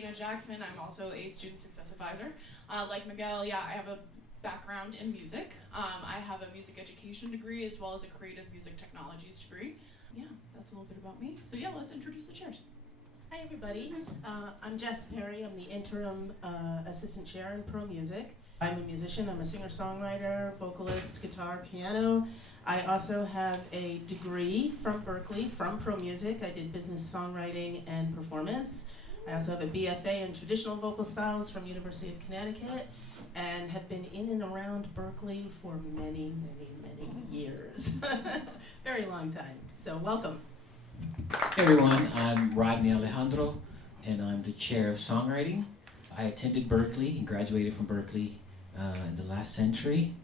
Dana Jackson. I'm also a student success advisor. Like Miguel, yeah, I have a background in music. I have a music education degree as well as a creative music technologies degree. Yeah, that's a little bit about me. So yeah, let's introduce the chairs. Hi everybody, I'm Jess Perry. I'm the interim assistant chair in Pro Music. I'm a musician, I'm a singer-songwriter, vocalist, guitar, piano. I also have a degree from Berklee, from Pro Music. I did business songwriting and performance. I also have a BFA in traditional vocal styles from University of Connecticut and have been in and around Berklee for many, many, many years. Very long time, so welcome. Hey everyone, I'm Rodney Alejandro, and I'm the chair of songwriting. I attended Berklee and graduated from Berklee in the last century,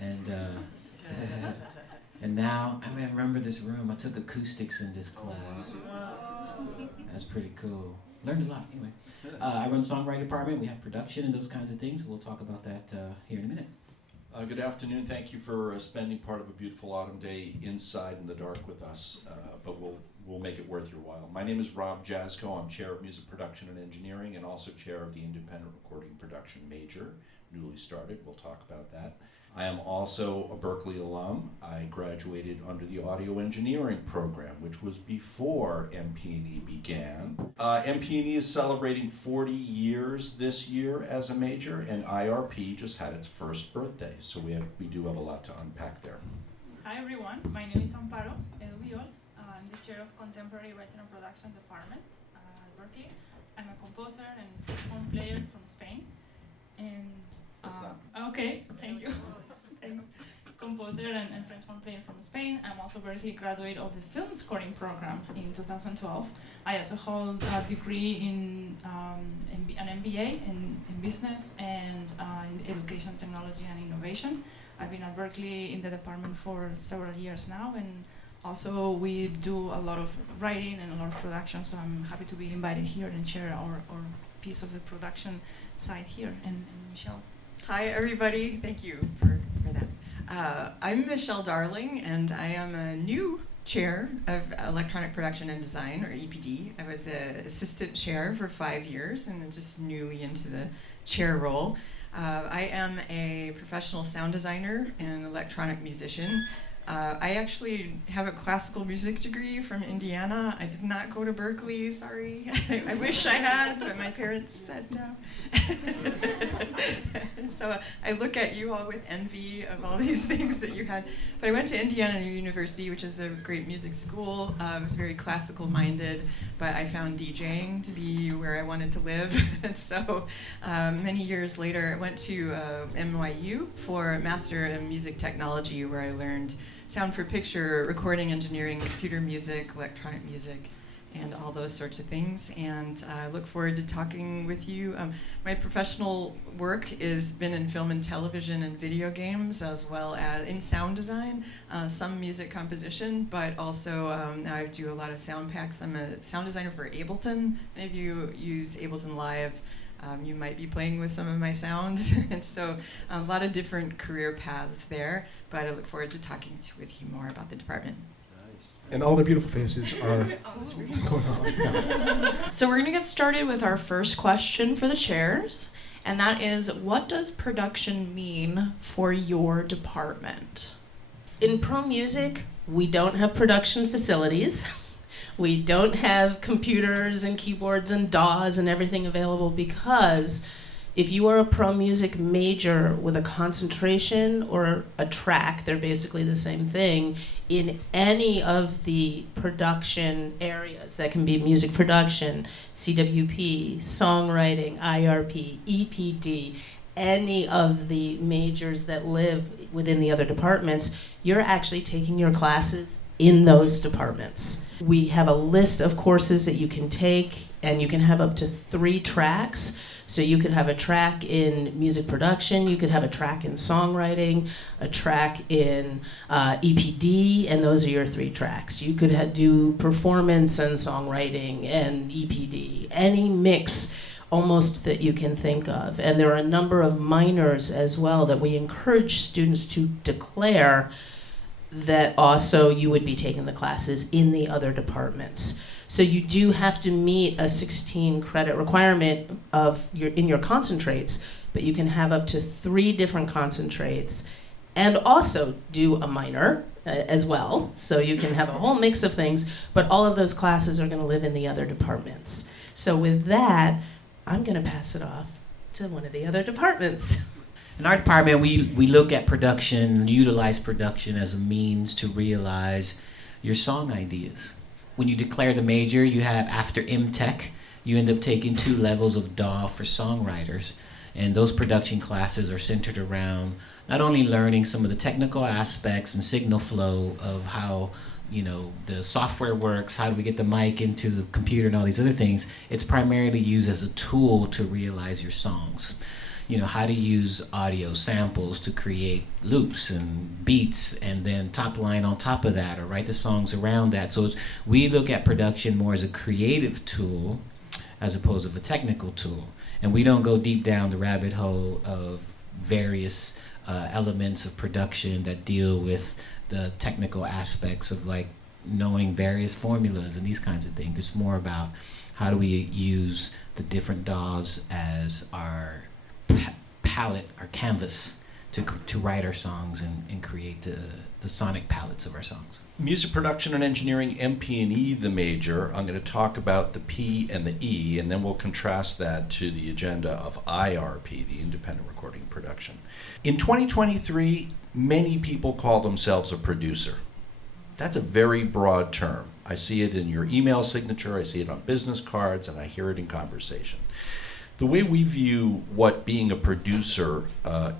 and now I remember this room. I took acoustics in this class. That's pretty cool. Learned a lot. Anyway, I run the songwriting department. We have production and those kinds of things. We'll talk about that here in a minute. Good afternoon. Thank you for spending part of a beautiful autumn day inside in the dark with us, but we'll make it worth your while. My name is Rob Jasko. I'm chair of music production and engineering and also chair of the independent recording production major, newly started. We'll talk about that. I am also a Berklee alum. I graduated under the audio engineering program, which was before MP&E began. MP&E is celebrating 40 years this year as a major, and IRP just had its first birthday, so we do have a lot to unpack there. Hi everyone, my name is Amparo Eduviol. I'm the chair of Contemporary Writing and Production Department at Berklee. I'm a composer and French player from Spain. And okay, thank you. Thanks. Composer and French horn player from Spain. I'm also Berklee graduate of the film scoring program in 2012. I also hold a degree in an MBA in business and in education, technology, and innovation. I've been at Berklee in the department for several years now, and also we do a lot of writing and a lot of production, so I'm happy to be invited here and share our piece of the production side here. And Michelle. Hi everybody, thank you for that. I'm Michelle Darling, and I am a new chair of electronic production and design, or EPD. I was the assistant chair for 5 years and then just newly into the chair role. I am a professional sound designer and electronic musician. I actually have a classical music degree from Indiana. I did not go to Berklee, sorry. I wish I had, but my parents said no. So I look at you all with envy of all these things that you had. But I went to Indiana University, which is a great music school. I was very classical minded, but I found DJing to be where I wanted to live. And so many years later, I went to NYU for a Master in Music Technology, where I learned sound for picture, recording engineering, computer music, electronic music, and all those sorts of things. And I look forward to talking with you. My professional work has been in film and television and video games, as well as in sound design, some music composition, but also I do a lot of sound packs. I'm a sound designer for Ableton. Many of you use Ableton Live. You might be playing with some of my sounds, and so a lot of different career paths there, but I look forward to talking with you more about the department. Nice. And all the beautiful faces are going on. So we're going to get started with our first question for the chairs, and that is, what does production mean for your department? In Pro Music, we don't have production facilities. We don't have computers and keyboards and DAWs and everything available, because if you are a Pro Music major with a concentration or a track, they're basically the same thing, in any of the production areas, that can be music production, CWP, songwriting, IRP, EPD, any of the majors that live within the other departments, you're actually taking your classes in those departments. We have a list of courses that you can take, and you can have up to 3 tracks. So you could have a track in music production, you could have a track in songwriting, a track in EPD, and those are your 3 tracks. You could do performance and songwriting and EPD, any mix almost that you can think of. And there are a number of minors as well that we encourage students to declare that also you would be taking the classes in the other departments. So you do have to meet a 16 credit requirement in your concentrates, but you can have up to 3 different concentrates and also do a minor as well. So you can have a whole mix of things, but all of those classes are going to live in the other departments. So with that, I'm going to pass it off to one of the other departments. In our department, we look at production, utilize production as a means to realize your song ideas. When you declare the major, you have after MTech, you end up taking 2 levels of DAW for songwriters. And those production classes are centered around not only learning some of the technical aspects and signal flow of how, the software works, how do we get the mic into the computer and all these other things, it's primarily used as a tool to realize your songs. How to use audio samples to create loops and beats, and then top line on top of that, or write the songs around that. So we look at production more as a creative tool as opposed to a technical tool. And we don't go deep down the rabbit hole of various elements of production that deal with the technical aspects of like knowing various formulas and these kinds of things. It's more about how do we use the different DAWs as our palette, our canvas, to write our songs and create the sonic palettes of our songs. Music production and engineering, MP&E, the major. I'm going to talk about the P and the E, and then we'll contrast that to the agenda of IRP, the independent recording production. In 2023, many people call themselves a producer. That's a very broad term. I see it in your email signature, I see it on business cards, and I hear it in conversation. The way we view what being a producer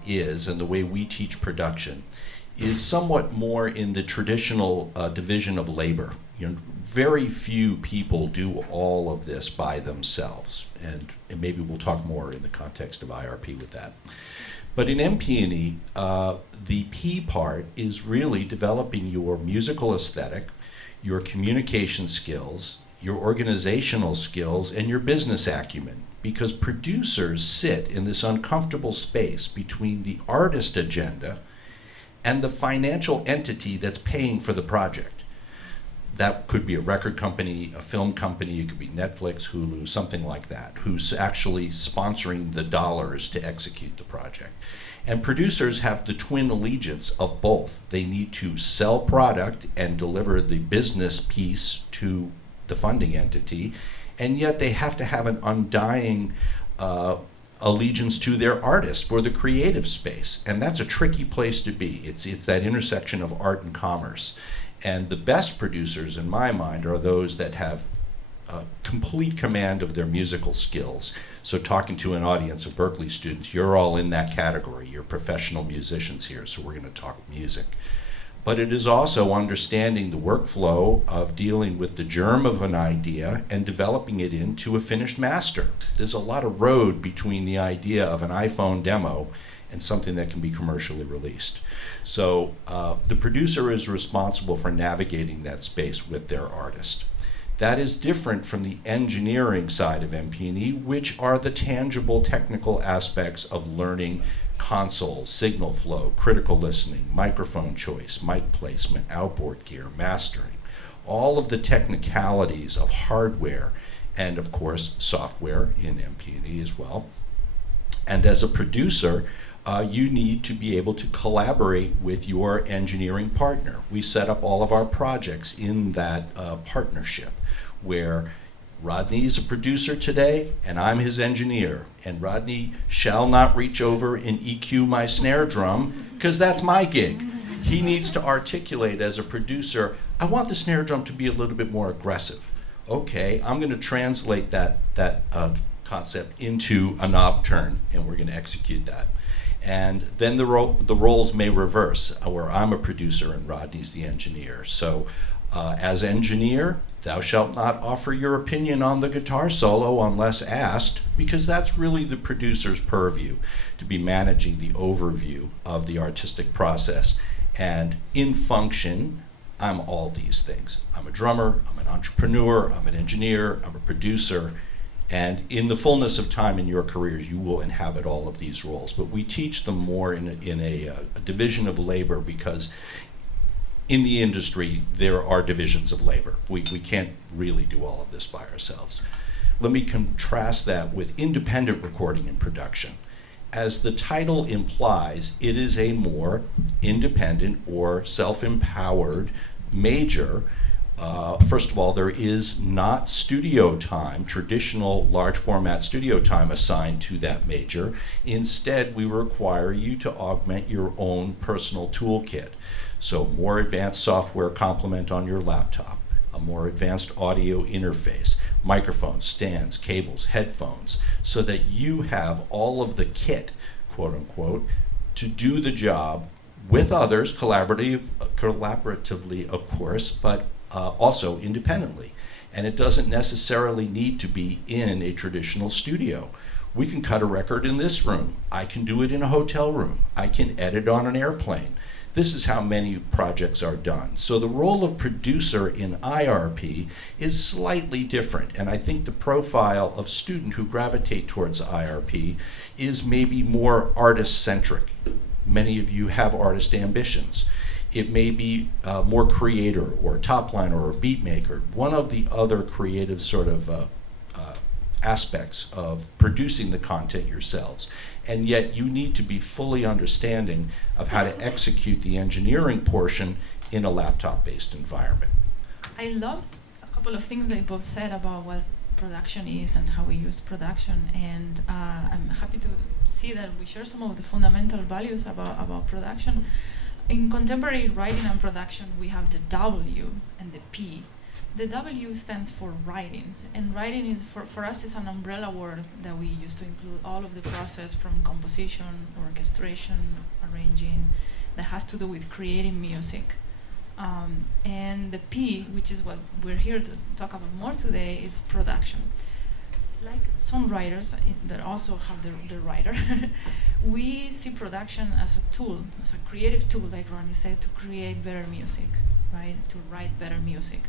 is, and the way we teach production, is somewhat more in the traditional division of labor. Very few people do all of this by themselves, and maybe we'll talk more in the context of IRP with that. But in MP&E, the P part is really developing your musical aesthetic, your communication skills, your organizational skills, and your business acumen. Because producers sit in this uncomfortable space between the artist agenda and the financial entity that's paying for the project. That could be a record company, a film company, it could be Netflix, Hulu, something like that, who's actually sponsoring the dollars to execute the project. And producers have the twin allegiance of both. They need to sell product and deliver the business piece to the funding entity, and yet they have to have an undying allegiance to their artist or the creative space. And that's a tricky place to be. It's that intersection of art and commerce. And the best producers, in my mind, are those that have complete command of their musical skills. So talking to an audience of Berklee students, you're all in that category. You're professional musicians here, so we're going to talk music. But it is also understanding the workflow of dealing with the germ of an idea and developing it into a finished master. There's a lot of road between the idea of an iPhone demo and something that can be commercially released. So the producer is responsible for navigating that space with their artist. That is different from the engineering side of MP&E, which are the tangible technical aspects of learning console, signal flow, critical listening, microphone choice, mic placement, outboard gear, mastering, all of the technicalities of hardware, and of course software in MP&E as well. And as a producer, you need to be able to collaborate with your engineering partner. We set up all of our projects in that partnership, where Rodney is a producer today, and I'm his engineer. And Rodney shall not reach over and EQ my snare drum, because that's my gig. He needs to articulate as a producer, I want the snare drum to be a little bit more aggressive. Okay, I'm going to translate that concept into a knob turn, and we're going to execute that. And then the roles may reverse, where I'm a producer and Rodney's the engineer. So as engineer, thou shalt not offer your opinion on the guitar solo unless asked, because that's really the producer's purview, to be managing the overview of the artistic process. And in function, I'm all these things. I'm a drummer, I'm an entrepreneur, I'm an engineer, I'm a producer, and in the fullness of time in your careers, you will inhabit all of these roles. But we teach them more in a division of labor, because in the industry, there are divisions of labor. We can't really do all of this by ourselves. Let me contrast that with independent recording and production. As the title implies, it is a more independent or self-empowered major. First of all, there is not studio time, traditional large format studio time assigned to that major. Instead, we require you to augment your own personal toolkit. So more advanced software complement on your laptop, a more advanced audio interface, microphones, stands, cables, headphones, so that you have all of the kit, quote unquote, to do the job with others, collaboratively, of course, but also independently. And it doesn't necessarily need to be in a traditional studio. We can cut a record in this room. I can do it in a hotel room. I can edit on an airplane. This is how many projects are done. So the role of producer in IRP is slightly different, and I think the profile of student who gravitate towards IRP is maybe more artist-centric. Many of you have artist ambitions. It may be more creator or top liner or beat maker, one of the other creative sort of aspects of producing the content yourselves. And yet you need to be fully understanding of how to execute the engineering portion in a laptop-based environment. I love a couple of things they both said about what production is and how we use production, and I'm happy to see that we share some of the fundamental values about production. In contemporary writing and production, we have the W and the P. The W stands for writing, and writing is, for us, is an umbrella word that we use to include all of the process from composition, orchestration, arranging, that has to do with creating music. And the P, which is what we're here to talk about more today, is production. Like songwriters that also have the writer, we see production as a tool, as a creative tool, like Ronnie said, to create better music, right? To write better music.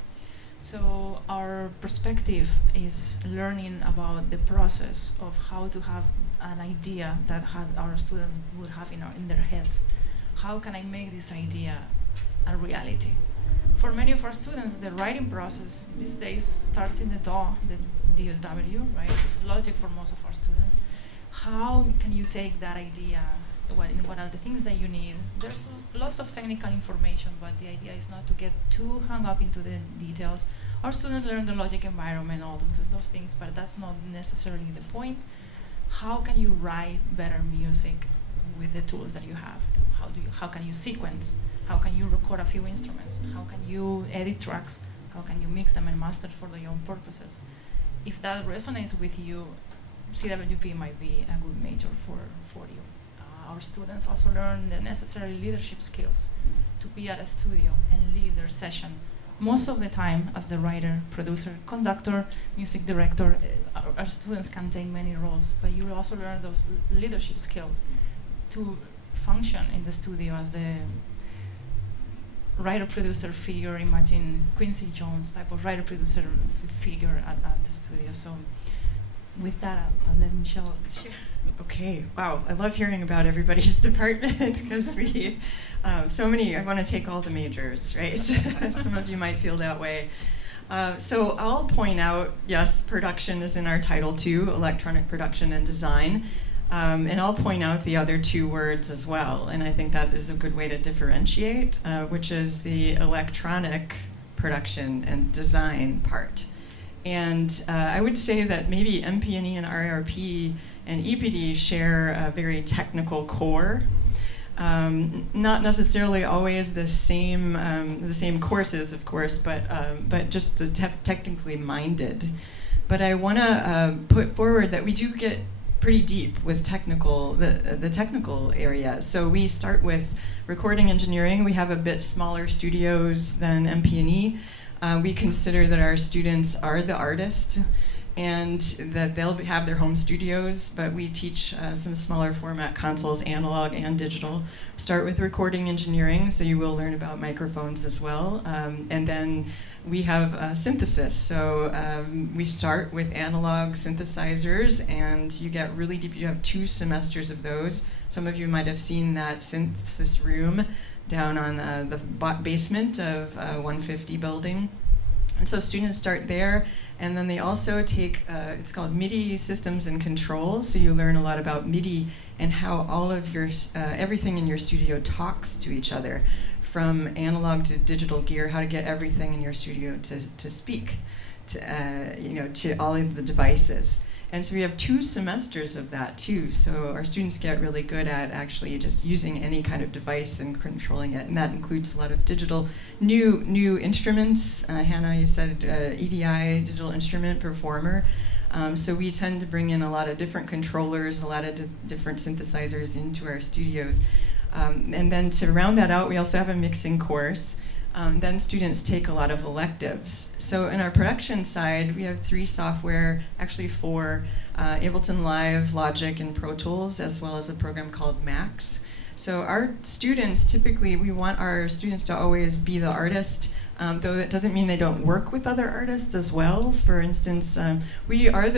So our perspective is learning about the process of how to have an idea that our students would have in their heads. How can I make this idea a reality? For many of our students, the writing process these days starts in the DAW, the DAW, right? It's logic for most of our students. How can you take that idea? What are the things that you need? There's lots of technical information, but the idea is not to get too hung up into the details. Our students learn the logic environment, all of those things, but that's not necessarily the point. How can you write better music with the tools that you have? How can you sequence? How can you record a few instruments? How can you edit tracks? How can you mix them and master for their own purposes? If that resonates with you, CWP might be a good major for you. Our students also learn the necessary leadership skills to be at a studio and lead their session. Most of the time, as the writer, producer, conductor, music director, our students can take many roles, but you will also learn those leadership skills to function in the studio as the writer-producer figure. Imagine Quincy Jones type of writer-producer figure at the studio. So with that, I'll let Michelle share. Okay, wow, I love hearing about everybody's department because we, so many, I want to take all the majors, right? Some of you might feel that way. So I'll point out, yes, production is in our title too, electronic production and design. And I'll point out the other two words as well, and I think that is a good way to differentiate, which is the electronic production and design part. And I would say that maybe MP&E and RRP and EPD share a very technical core. Not necessarily always the same courses, of course, but just the technically minded. But I want to put forward that we do get pretty deep with the technical area. So we start with recording engineering. We have a bit smaller studios than MP&E. We consider that our students are the artist and that they'll have their home studios, but we teach some smaller format consoles, analog and digital. Start with recording engineering, so you will learn about microphones as well. And then we have synthesis. So we start with analog synthesizers, and you get really deep. You have 2 semesters of those. Some of you might have seen that synthesis room down on the basement of 150 building. And so students start there, and then they also take, it's called MIDI Systems and Controls, so you learn a lot about MIDI and how all of your, everything in your studio talks to each other, from analog to digital gear, how to get everything in your studio to speak, to all of the devices. And so we have 2 semesters of that too. So our students get really good at actually just using any kind of device and controlling it. And that includes a lot of digital, new instruments. Hannah, you said EDI, digital instrument performer. So we tend to bring in a lot of different controllers, a lot of different synthesizers into our studios. And then to round that out, we also have a mixing course. Then students take a lot of electives. So in our production side, we have 3 software, actually 4, Ableton Live, Logic, and Pro Tools, as well as a program called Max. So our students, typically, we want our students to always be the artist, though that doesn't mean they don't work with other artists as well. For instance, we are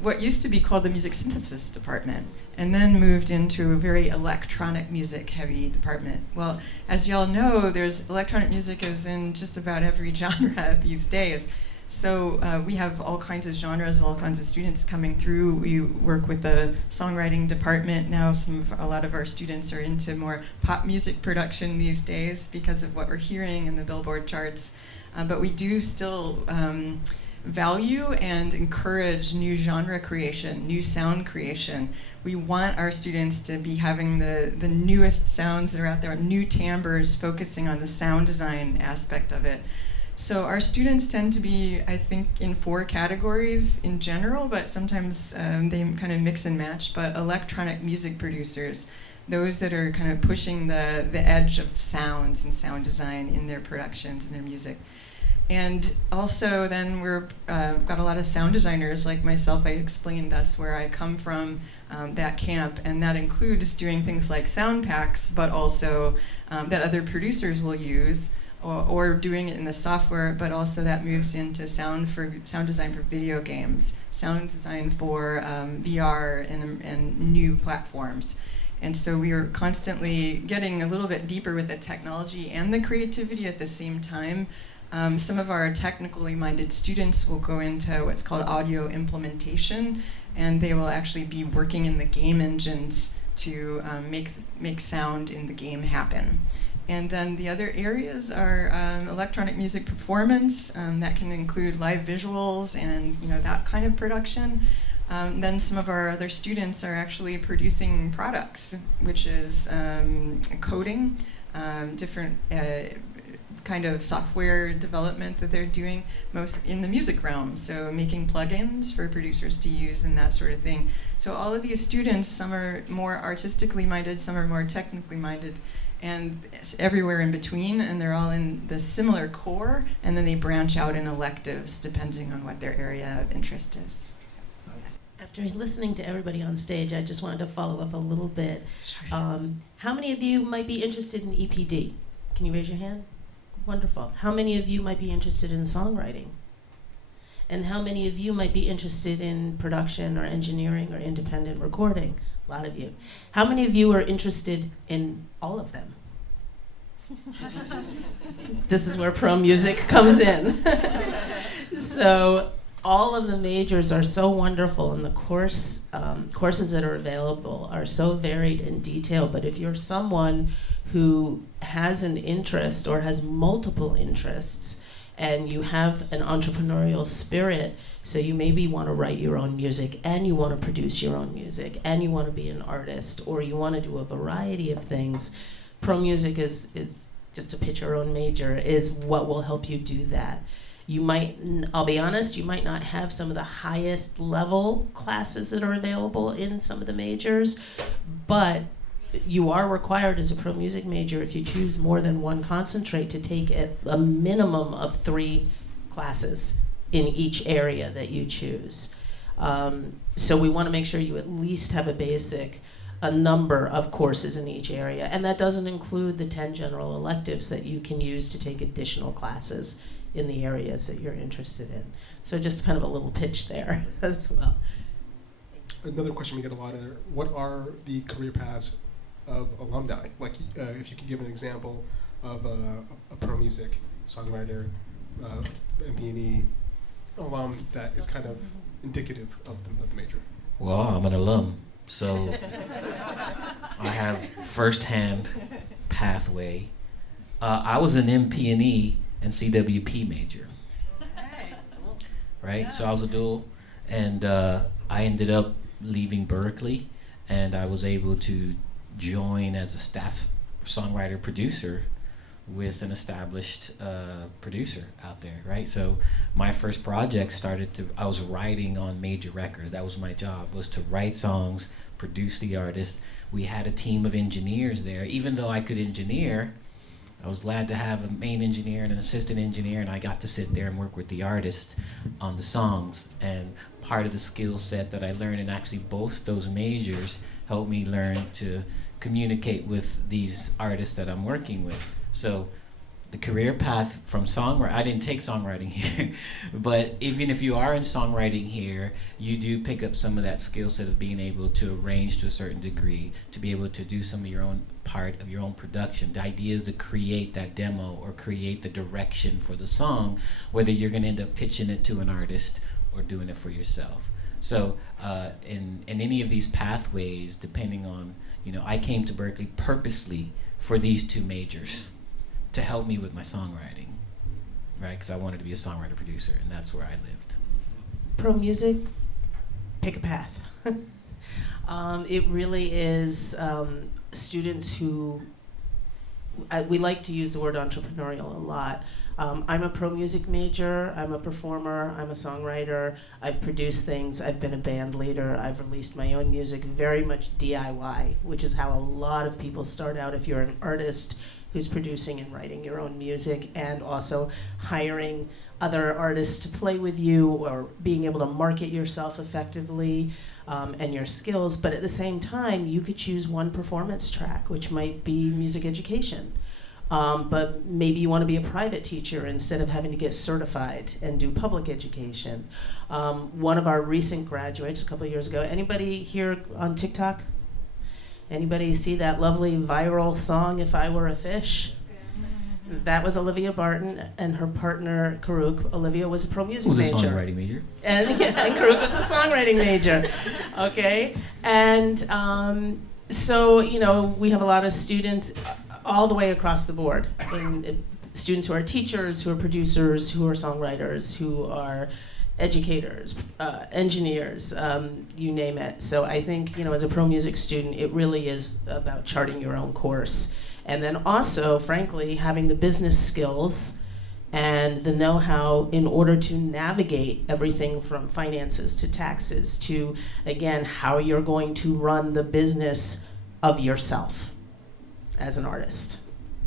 what used to be called the music synthesis department, and then moved into a very electronic music heavy department. Well, as y'all know, electronic music is in just about every genre these days. So we have all kinds of genres, all kinds of students coming through. We work with the songwriting department now. A lot of our students are into more pop music production these days because of what we're hearing in the Billboard charts. But we do still value and encourage new genre creation, new sound creation. We want our students to be having the newest sounds that are out there, new timbres, focusing on the sound design aspect of it. So our students tend to be, I think, in 4 categories in general, but sometimes they kind of mix and match. But electronic music producers, those that are kind of pushing the edge of sounds and sound design in their productions and their music. And also then we've got a lot of sound designers like myself. I explained that's where I come from, that camp, and that includes doing things like sound packs, but also that other producers will use, or doing it in the software, but also that moves into sound design for video games, sound design for VR and new platforms. And so we are constantly getting a little bit deeper with the technology and the creativity at the same time. Some of our technically minded students will go into what's called audio implementation, and they will actually be working in the game engines to make sound in the game happen. And then the other areas are electronic music performance, that can include live visuals and that kind of production. Then some of our other students are actually producing products, which is coding, different kind of software development that they're doing, most in the music realm. So making plugins for producers to use and that sort of thing. So all of these students, some are more artistically minded, some are more technically minded, and everywhere in between, and they're all in the similar core, and then they branch out in electives depending on what their area of interest is. After listening to everybody on stage, I just wanted to follow up a little bit. How many of you might be interested in EPD? Can you raise your hand? Wonderful. How many of you might be interested in songwriting? And how many of you might be interested in production or engineering or independent recording? A lot of you. How many of you are interested in all of them? This is where pro music comes in. So all of the majors are so wonderful, and the courses that are available are so varied and detailed. But if you're someone who has an interest or has multiple interests, and you have an entrepreneurial spirit, so you maybe want to write your own music, and you want to produce your own music, and you want to be an artist, or you want to do a variety of things, pro music is just to pick your own major, is what will help you do that. You might, I'll be honest, you might not have some of the highest level classes that are available in some of the majors, but you are required as a pro music major, if you choose more than one concentrate, to take a minimum of 3 classes in each area that you choose. So we want to make sure you at least have a number of courses in each area, and that doesn't include the 10 general electives that you can use to take additional classes in the areas that you're interested in. So just kind of a little pitch there as well. Another question we get a lot are, what are the career paths of alumni? Like, if you could give an example of a pro music songwriter, MP&E alum that is kind of indicative of the major. Well, I'm an alum, so I have firsthand pathway. I was an MP&E and CWP major, right? So I was a dual, and I ended up leaving Berklee, and I was able to join as a staff songwriter producer with an established producer out there, right? So my first project I was writing on major records. That was my job, was to write songs, produce the artist. We had a team of engineers there. Even though I could engineer, I was glad to have a main engineer and an assistant engineer, and I got to sit there and work with the artist on the songs. And part of the skill set that I learned in actually both those majors helped me learn to communicate with these artists that I'm working with. So the career path from songwriting, I didn't take songwriting here, but even if you are in songwriting here, you do pick up some of that skill set of being able to arrange to a certain degree, to be able to do some of your own part of your own production. The idea is to create that demo or create the direction for the song, whether you're going to end up pitching it to an artist or doing it for yourself. So in any of these pathways, depending on, I came to Berklee purposely for these two majors to help me with my songwriting, right? Because I wanted to be a songwriter producer, and that's where I lived. Pro music, pick a path. It really is students who, we like to use the word entrepreneurial a lot. I'm a pro music major, I'm a performer, I'm a songwriter, I've produced things, I've been a band leader, I've released my own music, very much DIY, which is how a lot of people start out if you're an artist who's producing and writing your own music, and also hiring other artists to play with you or being able to market yourself effectively and your skills. But at the same time, you could choose one performance track, which might be music education. But maybe you want to be a private teacher instead of having to get certified and do public education. One of our recent graduates a couple of years ago, anybody here on TikTok? Anybody see that lovely viral song, If I Were a Fish? That was Olivia Barton and her partner, Karuk. Olivia was a pro music major. Was a songwriting major. And Karuk was a songwriting major, okay? And so, we have a lot of students all the way across the board. Students who are teachers, who are producers, who are songwriters, who are educators, engineers, you name it. So I think, as a pro music student, it really is about charting your own course. And then also, frankly, having the business skills and the know-how in order to navigate everything from finances to taxes to, again, how you're going to run the business of yourself as an artist,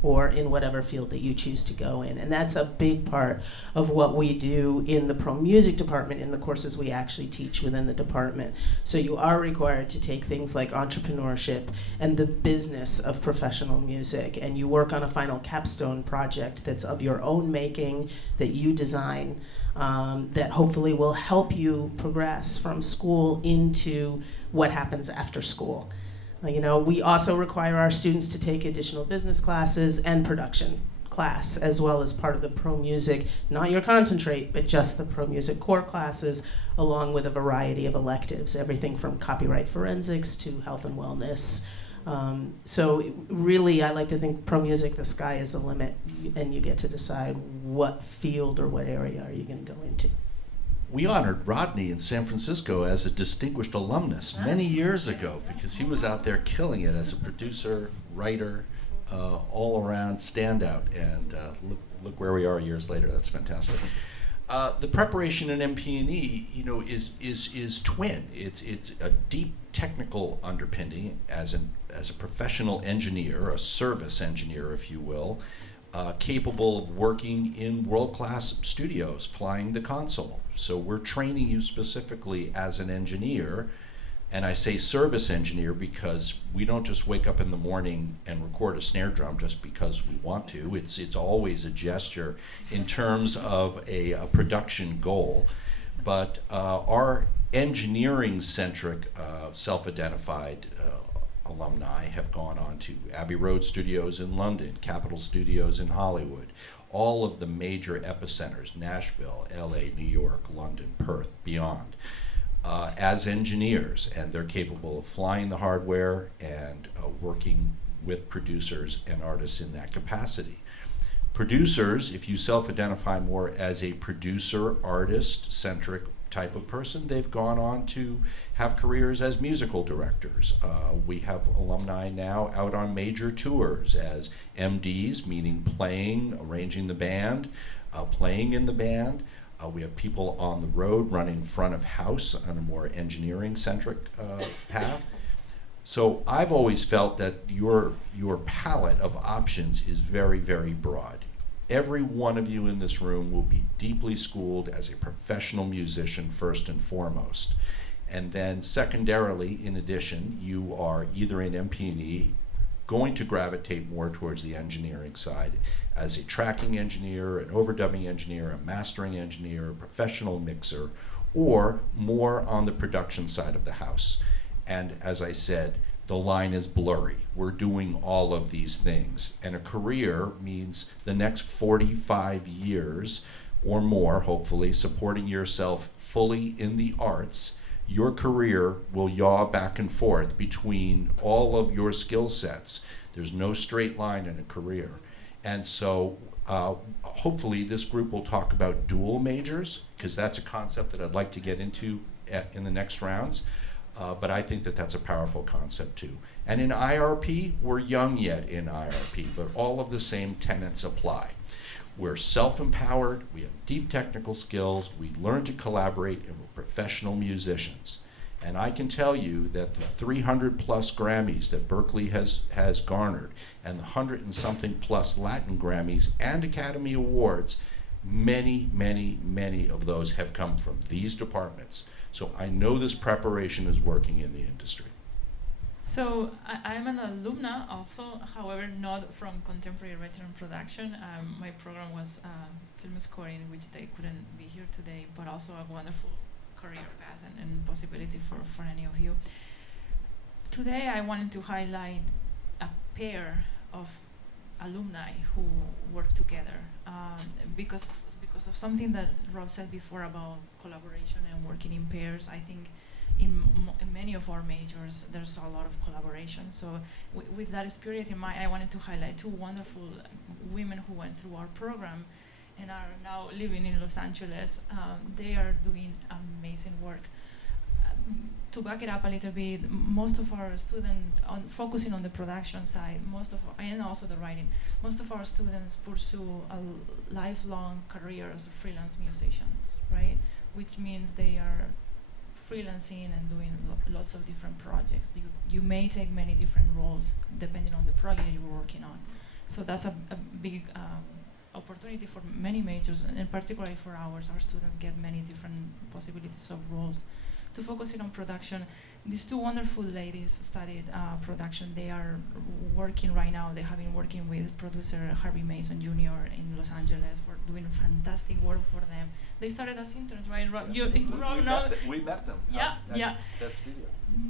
or in whatever field that you choose to go in. And that's a big part of what we do in the pro music department, in the courses we actually teach within the department. So you are required to take things like entrepreneurship and the business of professional music, and you work on a final capstone project that's of your own making, that you design, that hopefully will help you progress from school into what happens after school. We also require our students to take additional business classes and production class, as well as part of the pro music, not your concentrate, but just the pro music core classes, along with a variety of electives, everything from copyright forensics to health and wellness. So really, I like to think pro music, the sky is the limit, and you get to decide what field or what area are you going to go into. We honored Rodney in San Francisco as a distinguished alumnus many years ago because he was out there killing it as a producer, writer, all-around standout. And look where we are years later. That's fantastic. The preparation in MP&E, is twin. It's a deep technical underpinning as a professional engineer, a service engineer, if you will, capable of working in world-class studios, flying the console. So we're training you specifically as an engineer, and I say service engineer because we don't just wake up in the morning and record a snare drum just because we want to. It's always a gesture in terms of a production goal. But our engineering-centric, self-identified alumni have gone on to Abbey Road Studios in London, Capitol Studios in Hollywood, all of the major epicenters, Nashville, LA, New York, London, Perth, beyond, as engineers, and they're capable of flying the hardware and working with producers and artists in that capacity. Producers, if you self-identify more as a producer, artist-centric type of person, they've gone on to have careers as musical directors. We have alumni now out on major tours as MDs, meaning playing, arranging the band, playing in the band. We have people on the road running front of house on a more engineering-centric path. So I've always felt that your palette of options is very, very broad. Every one of you in this room will be deeply schooled as a professional musician first and foremost. And then secondarily, in addition, you are either in MP&E, going to gravitate more towards the engineering side as a tracking engineer, an overdubbing engineer, a mastering engineer, a professional mixer, or more on the production side of the house. And as I said, the line is blurry. We're doing all of these things. And a career means the next 45 years or more, hopefully, supporting yourself fully in the arts. Your career will yaw back and forth between all of your skill sets. There's no straight line in a career. And so hopefully this group will talk about dual majors, because that's a concept that I'd like to get into in the next rounds. But I think that that's a powerful concept too. And in IRP, we're young yet in IRP, but all of the same tenets apply. We're self-empowered, we have deep technical skills, we learn to collaborate, and we're professional musicians. And I can tell you that the 300 plus Grammys that Berklee has garnered, and the 100 and something plus Latin Grammys and Academy Awards, many, many, many of those have come from these departments. So I know this preparation is working in the industry. So I'm an alumna also, however, not from contemporary writing and production. My program was film scoring, which they couldn't be here today, but also a wonderful career path and possibility for any of you. Today I wanted to highlight a pair of alumni who work together because of something that Rob said before about collaboration and working in pairs. I think in many of our majors there's a lot of collaboration. So with that spirit in mind, I wanted to highlight two wonderful women who went through our program and are now living in Los Angeles. They are doing amazing work. To back it up a little bit, most of our students, focusing on the production side, and also the writing, most of our students pursue a lifelong career as freelance musicians, right? Which means they are freelancing and doing lots of different projects. You may take many different roles depending on the project you're working on. So that's a big opportunity for many majors, and particularly for ours. Our students get many different possibilities of roles. To focus it on production, these two wonderful ladies studied production. They are working right now. They have been working with producer Harvey Mason Jr. in Los Angeles for doing fantastic work for them. They started as interns, right, Rob? We met them. Yeah, yeah. That studio.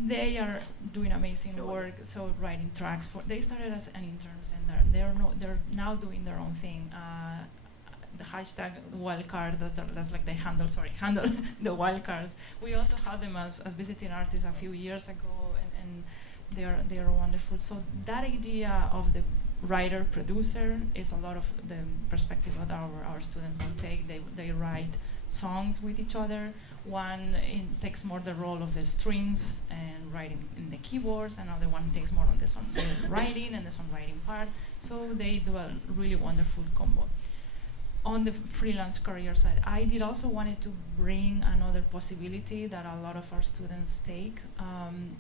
They are doing amazing work. So writing tracks they started as an interns, and they're now doing their own thing. The hashtag wildcard, that's like the handle the wildcards. We also had them as visiting artists a few years ago, and they are wonderful. So that idea of the writer producer is a lot of the perspective that our students will take. They write songs with each other. One takes more the role of the strings and writing in the keyboards, another one takes more on the writing and the songwriting part. So they do a really wonderful combo. On the freelance career side, I did also wanted to bring another possibility that a lot of our students take.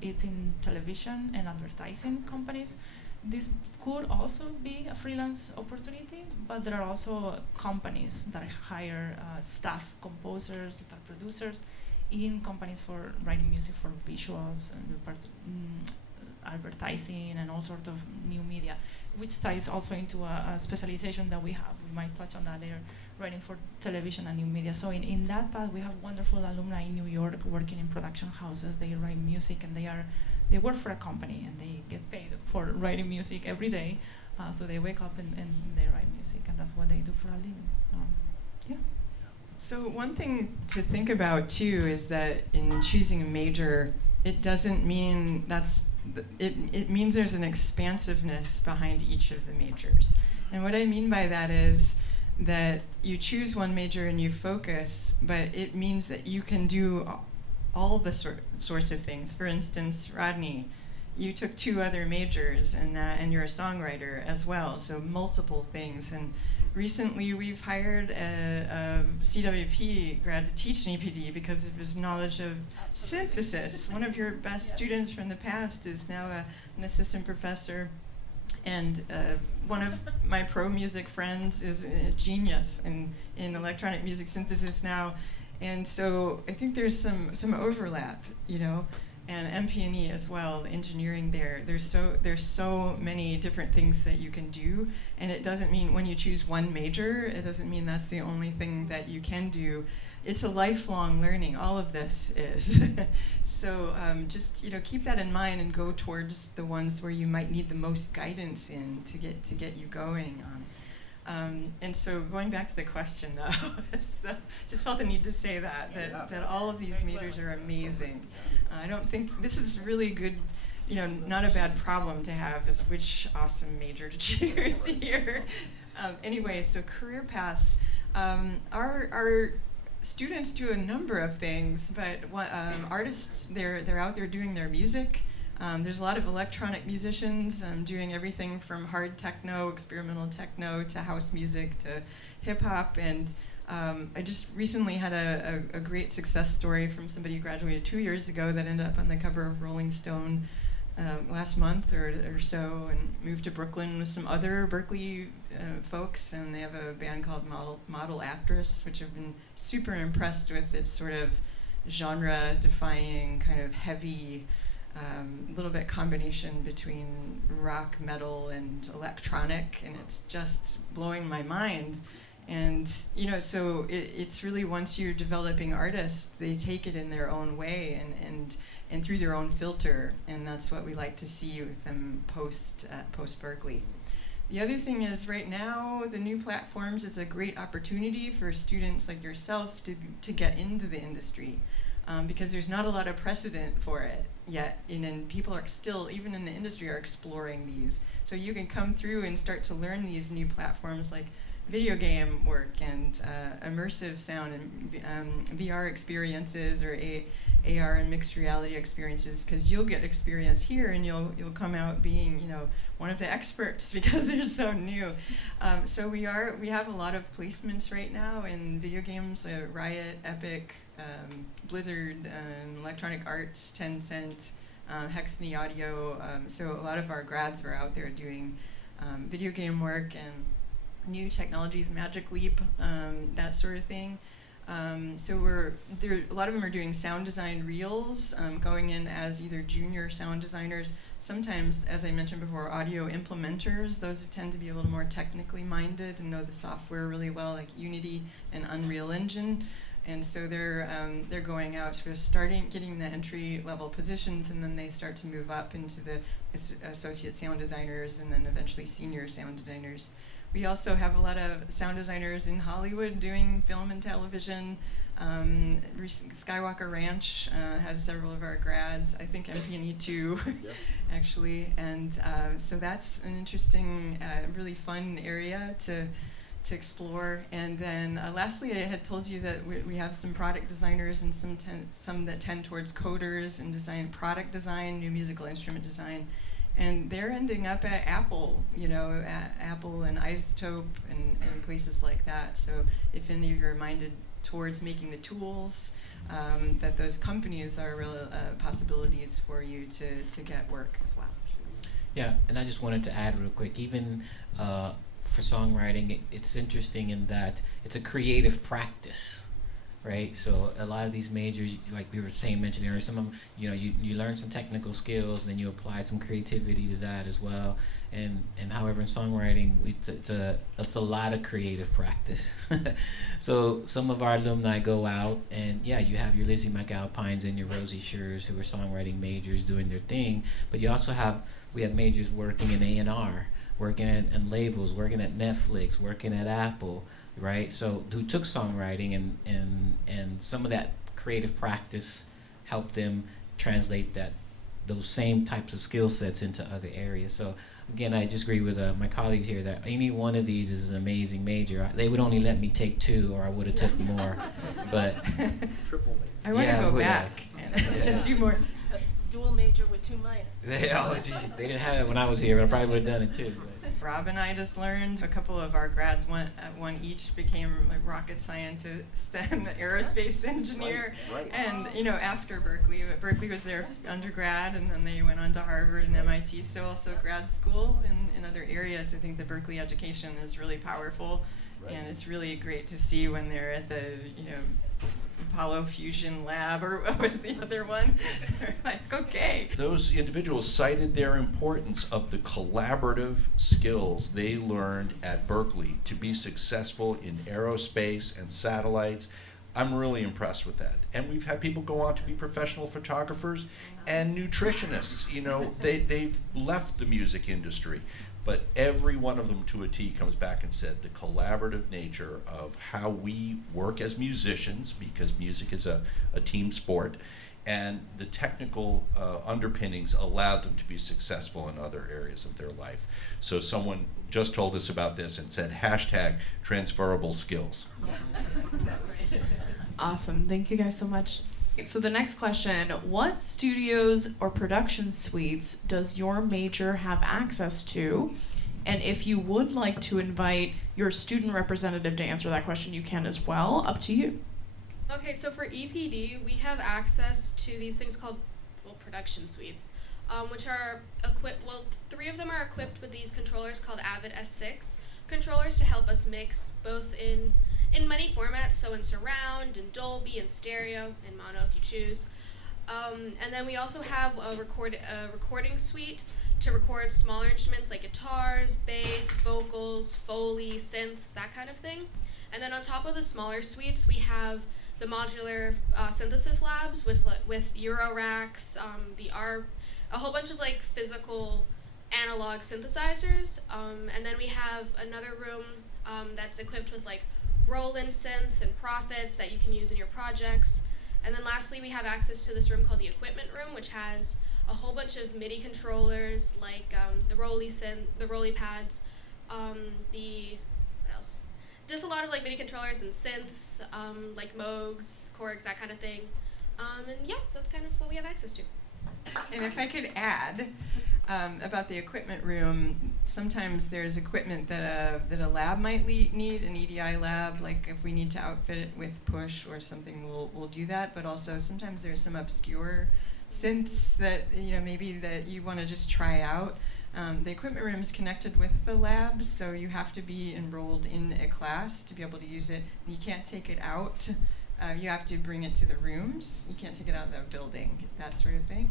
It's in television and advertising companies. This could also be a freelance opportunity, but there are also companies that hire staff composers, staff producers in companies for writing music for visuals and advertising and all sorts of new media, which ties also into a specialization that we have. We might touch on that later, writing for television and new media. So in that path, we have wonderful alumni in New York working in production houses. They write music and they are they work for a company and they get paid for writing music every day. So they wake up and they write music, and that's what they do for a living. Yeah. So one thing to think about too is that in choosing a major, it doesn't mean it means there's an expansiveness behind each of the majors. And what I mean by that is that you choose one major and you focus, but it means that you can do all the sorts of things. For instance, Rodney, you took 2 other majors, and you're a songwriter as well, so multiple things. And recently we've hired a CWP grad to teach an EPD because of his knowledge of synthesis. One of your best students from the past is now an assistant professor. And one of my pro music friends is a genius in electronic music synthesis now. And so I think there's some overlap, you know, and MP&E as well, engineering there. There's so many different things that you can do, and it doesn't mean when you choose one major, it doesn't mean that's the only thing that you can do. It's a lifelong learning, all of this is. So just, you know, keep that in mind and go towards the ones where you might need the most guidance in to get you going on. And so going back to the question though, so just felt the need to say that all of these majors are amazing. I don't think this is really good, you know, not a bad problem to have, is which awesome major to choose here. Anyway, so career paths. Our students do a number of things, but artists, they're out there doing their music. There's a lot of electronic musicians doing everything from hard techno, experimental techno, to house music, to hip hop. And I just recently had a great success story from somebody who graduated 2 years ago that ended up on the cover of Rolling Stone last month or so, and moved to Brooklyn with some other Berklee folks, and they have a band called Model Actress, which I've been super impressed with. It's sort of genre-defying, kind of heavy, little bit combination between rock, metal, and electronic, and it's just blowing my mind. And you know, so it's really, once you're developing artists, they take it in their own way and through their own filter, and that's what we like to see with them post Berklee. The other thing is, right now, the new platforms is a great opportunity for students like yourself to get into the industry, because there's not a lot of precedent for it yet, and people are still, even in the industry, are exploring these. So you can come through and start to learn these new platforms like video game work and immersive sound and VR experiences, or AR and mixed reality experiences, because you'll get experience here and you'll come out being, you know, one of the experts because they're so new. So we have a lot of placements right now in video games, Riot, Epic, Blizzard, Electronic Arts, Tencent, Hexany Audio. So a lot of our grads are out there doing video game work and new technologies, Magic Leap, that sort of thing. So a lot of them are doing sound design reels, going in as either junior sound designers, sometimes, as I mentioned before, audio implementers. Those tend to be a little more technically minded and know the software really well, like Unity and Unreal Engine. And so they're going out, sort of getting the entry level positions, and then they start to move up into the associate sound designers, and then eventually senior sound designers. We also have a lot of sound designers in Hollywood doing film and television. Skywalker Ranch has several of our grads. I think MP&E too, actually. And so that's an interesting, really fun area to explore. And then lastly, I had told you that we have some product designers and some that tend towards coders and product design, new musical instrument design. And they're ending up at Apple, you know, at Apple and Isotope and places like that. So if any of you are minded towards making the tools, that those companies are real possibilities for you to get work as well. Yeah, and I just wanted to add real quick, even for songwriting, it's interesting in that it's a creative practice. right? So a lot of these majors, like we were saying, mentioning earlier, some of them, you learn some technical skills, then you apply some creativity to that as well. And however, in songwriting, it's a lot of creative practice. So some of our alumni go out, and yeah, you have your Lizzie McAlpines and your Rosie Schurs who are songwriting majors doing their thing, but you also we have majors working in A&R, working in labels, working at Netflix, working at Apple, right? So who took songwriting and some of that creative practice helped them translate those same types of skill sets into other areas. So again, I just agree with my colleagues here that any one of these is an amazing major. They would only let me take 2, or I would have took more. But Triple major. I want to go back and do more. Dual major with 2 minors. They didn't have that when I was here, but I probably would have done it too. Rob and I just learned a couple of our grads, one each became a rocket scientist and aerospace engineer. Right. And after Berklee, but Berklee was their undergrad, and then they went on to Harvard and MIT. So also grad school in other areas. I think the Berklee education is really powerful, and it's really great to see when they're at the Apollo Fusion Lab, or what was the other one? They're like, okay. Those individuals cited their importance of the collaborative skills they learned at Berklee to be successful in aerospace and satellites. I'm really impressed with that. And we've had people go on to be professional photographers and nutritionists. They've left the music industry. But every one of them to a T comes back and said the collaborative nature of how we work as musicians, because music is a team sport, and the technical underpinnings allowed them to be successful in other areas of their life. So someone just told us about this and said #transferable skills. Awesome. Thank you guys so much. So the next question, what studios or production suites does your major have access to? And if you would like to invite your student representative to answer that question, you can as well. Up to you. Okay, so for EPD, we have access to these things called production suites, which are equipped, 3 of them are equipped with these controllers called Avid S6 controllers to help us mix both in many formats, so in surround, in Dolby, in stereo, in mono if you choose. And then we also have a recording suite to record smaller instruments like guitars, bass, vocals, Foley, synths, that kind of thing. And then on top of the smaller suites, we have the modular synthesis labs with Euro racks, a whole bunch of physical analog synthesizers. And then we have another room that's equipped with Roland synths and Prophets that you can use in your projects. And then lastly, we have access to this room called the equipment room, which has a whole bunch of MIDI controllers the Rolly synth, the Rolly pads, what else? Just a lot of MIDI controllers and synths, Moogs, Korgs, that kind of thing. And yeah, that's kind of what we have access to. And if I could add about the equipment room, sometimes there's equipment that a lab might need, an EDI lab, if we need to outfit it with push or something, we'll do that. But also sometimes there's some obscure synths that maybe that you want to just try out. The equipment room is connected with the lab, so you have to be enrolled in a class to be able to use it. You can't take it out. You have to bring it to the rooms. You can't take it out of the building, that sort of thing.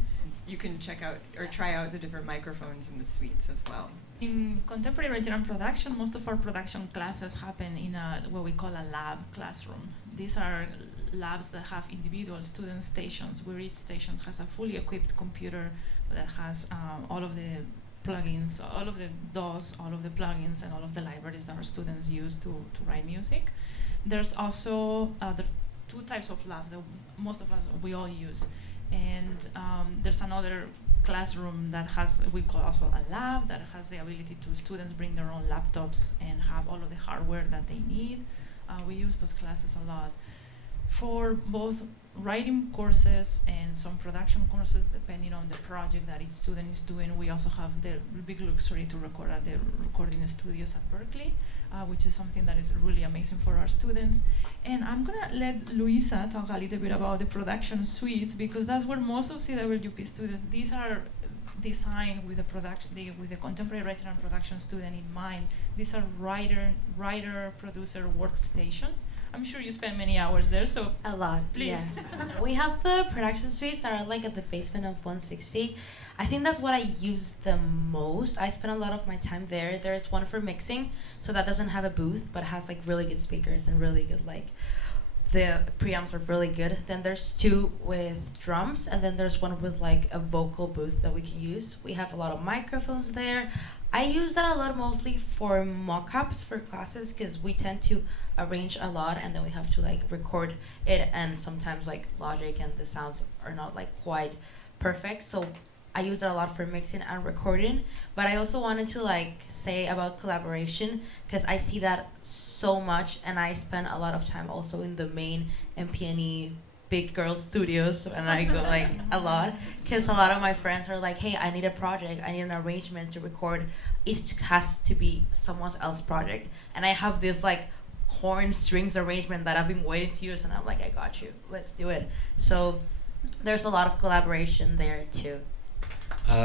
You can check out or try out the different microphones in the suites as well. In contemporary writing and production, most of our production classes happen in what we call a lab classroom. These are labs that have individual student stations, where each station has a fully equipped computer that has all of the plugins, all of the DAWs, all of the plugins, and all of the libraries that our students use to write music. There's also the 2 types of labs that most of us, we all use. And there's another classroom that we call also a lab, that has the ability to students bring their own laptops and have all of the hardware that they need. We use those classes a lot. For both writing courses and some production courses, depending on the project that each student is doing, we also have the big luxury to record at the recording studios at Berklee, which is something that is really amazing for our students. And I'm gonna let Luisa talk a little bit about the production suites, because that's where most of CWP students, these are designed with the with the contemporary writer and production student in mind. These are writer producer workstations. I'm sure you spend many hours there, so A lot, please. yeah. We have the production suites that are like at the basement of 160. I think that's what I use the most. I spend a lot of my time there. There's one for mixing, so that doesn't have a booth, but has like really good speakers and really good like the preamps are really good. Then there's two with drums, and then there's one with like a vocal booth that we can use. We have a lot of microphones there. I use that a lot mostly for mock-ups for classes because we tend to arrange a lot and then we have to like record it, and sometimes like Logic and the sounds are not like quite perfect. So I use that a lot for mixing and recording. But I also wanted to like say about collaboration because I see that so much, and I spend a lot of time also in the main MP&E big girl studios, and I go like a lot because a lot of my friends are like, hey, I need a project, I need an arrangement to record. It has to be someone else's project, and I have this like horn strings arrangement that I've been waiting to use, and I'm like, I got you, let's do it. So there's a lot of collaboration there too.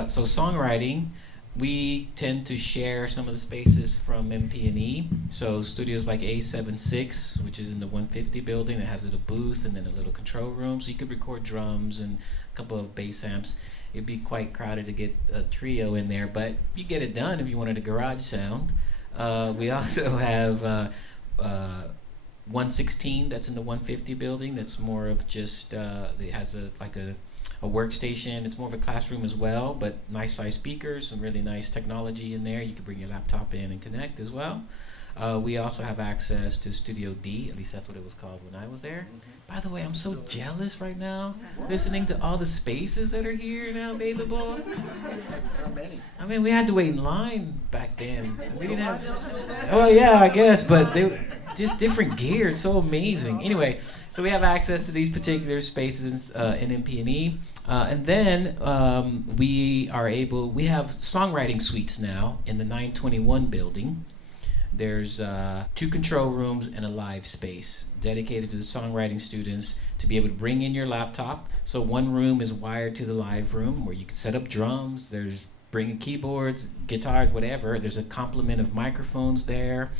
So songwriting, we tend to share some of the spaces from MP&E. So studios like A76, which is in the 150 building, it has a little booth and then a little control room, so you could record drums and a couple of bass amps. It'd be quite crowded to get a trio in there, but you get it done if you wanted a garage sound. We also have 116 that's in the 150 building. That's more of just it has a workstation. It's more of a classroom as well, but nice size speakers, some really nice technology in there. You can bring your laptop in and connect as well. We also have access to Studio D, at least that's what it was called when I was there. By the way, I'm so jealous right now, listening to all the spaces that are here now available. How many? I mean, we had to wait in line back then. We didn't have. Oh yeah, I guess, but they just different gear. It's so amazing. Anyway, so we have access to these particular spaces in MP&E, and then we have songwriting suites now in the 921 building. There's 2 control rooms and a live space dedicated to the songwriting students to be able to bring in your laptop. So one room is wired to the live room where you can set up drums. There's bringing keyboards, guitars, whatever. There's a complement of microphones there.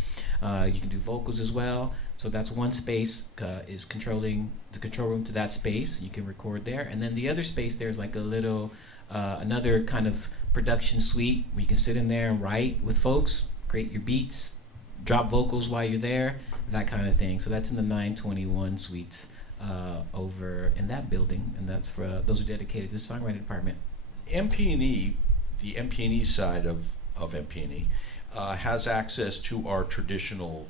You can do vocals as well. So that's one space is controlling the control room to that space. You can record there. And then the other space, there's like a little, another kind of production suite where you can sit in there and write with folks, create your beats, drop vocals while you're there, that kind of thing. So that's in the 921 suites over in that building, and that's for those are dedicated to the songwriting department. MP&E, the MP&E side of MP&E, has access to our traditional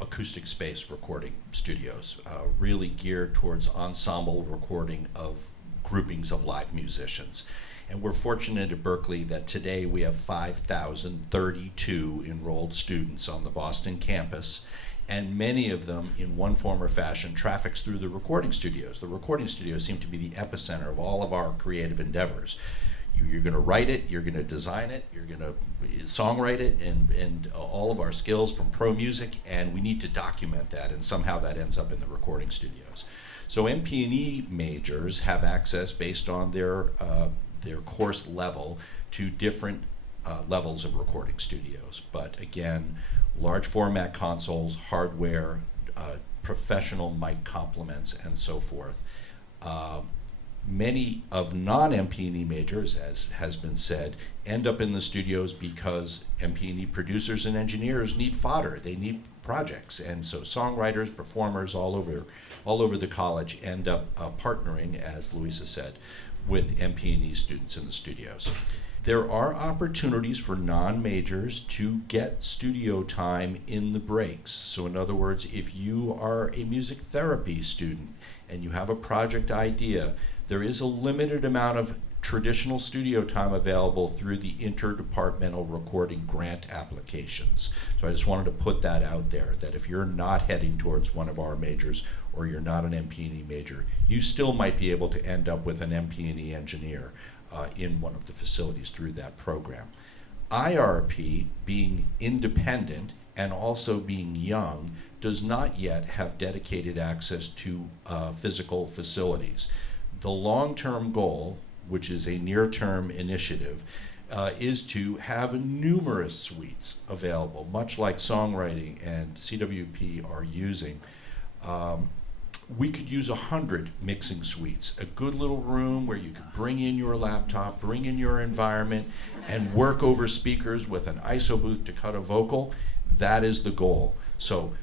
acoustic space recording studios, really geared towards ensemble recording of groupings of live musicians. And we're fortunate at Berklee that today we have 5,032 enrolled students on the Boston campus, and many of them, in one form or fashion, traffics through the recording studios. The recording studios seem to be the epicenter of all of our creative endeavors. You're going to write it, you're going to design it, you're going to songwrite it, and all of our skills from pro music, and we need to document that, and somehow that ends up in the recording studios. So MP&E majors have access based on their course level to different levels of recording studios. But again, large format consoles, hardware, professional mic complements, and so forth. Many of non-MP&E majors, as has been said, end up in the studios because MP&E producers and engineers need fodder. They need projects, and so songwriters, performers all over the college end up partnering, as Louisa said, with MP&E students in the studios. There are opportunities for non-majors to get studio time in the breaks. So in other words, if you are a music therapy student and you have a project idea, there is a limited amount of traditional studio time available through the interdepartmental recording grant applications. So I just wanted to put that out there, that if you're not heading towards one of our majors or you're not an MP&E major, you still might be able to end up with an MP&E engineer in one of the facilities through that program. IRP, being independent and also being young, does not yet have dedicated access to physical facilities. The long-term goal which is a near-term initiative, is to have numerous suites available, much like Songwriting and CWP are using. We could use 100 mixing suites, a good little room where you could bring in your laptop, bring in your environment, and work over speakers with an ISO booth to cut a vocal. That is the goal. So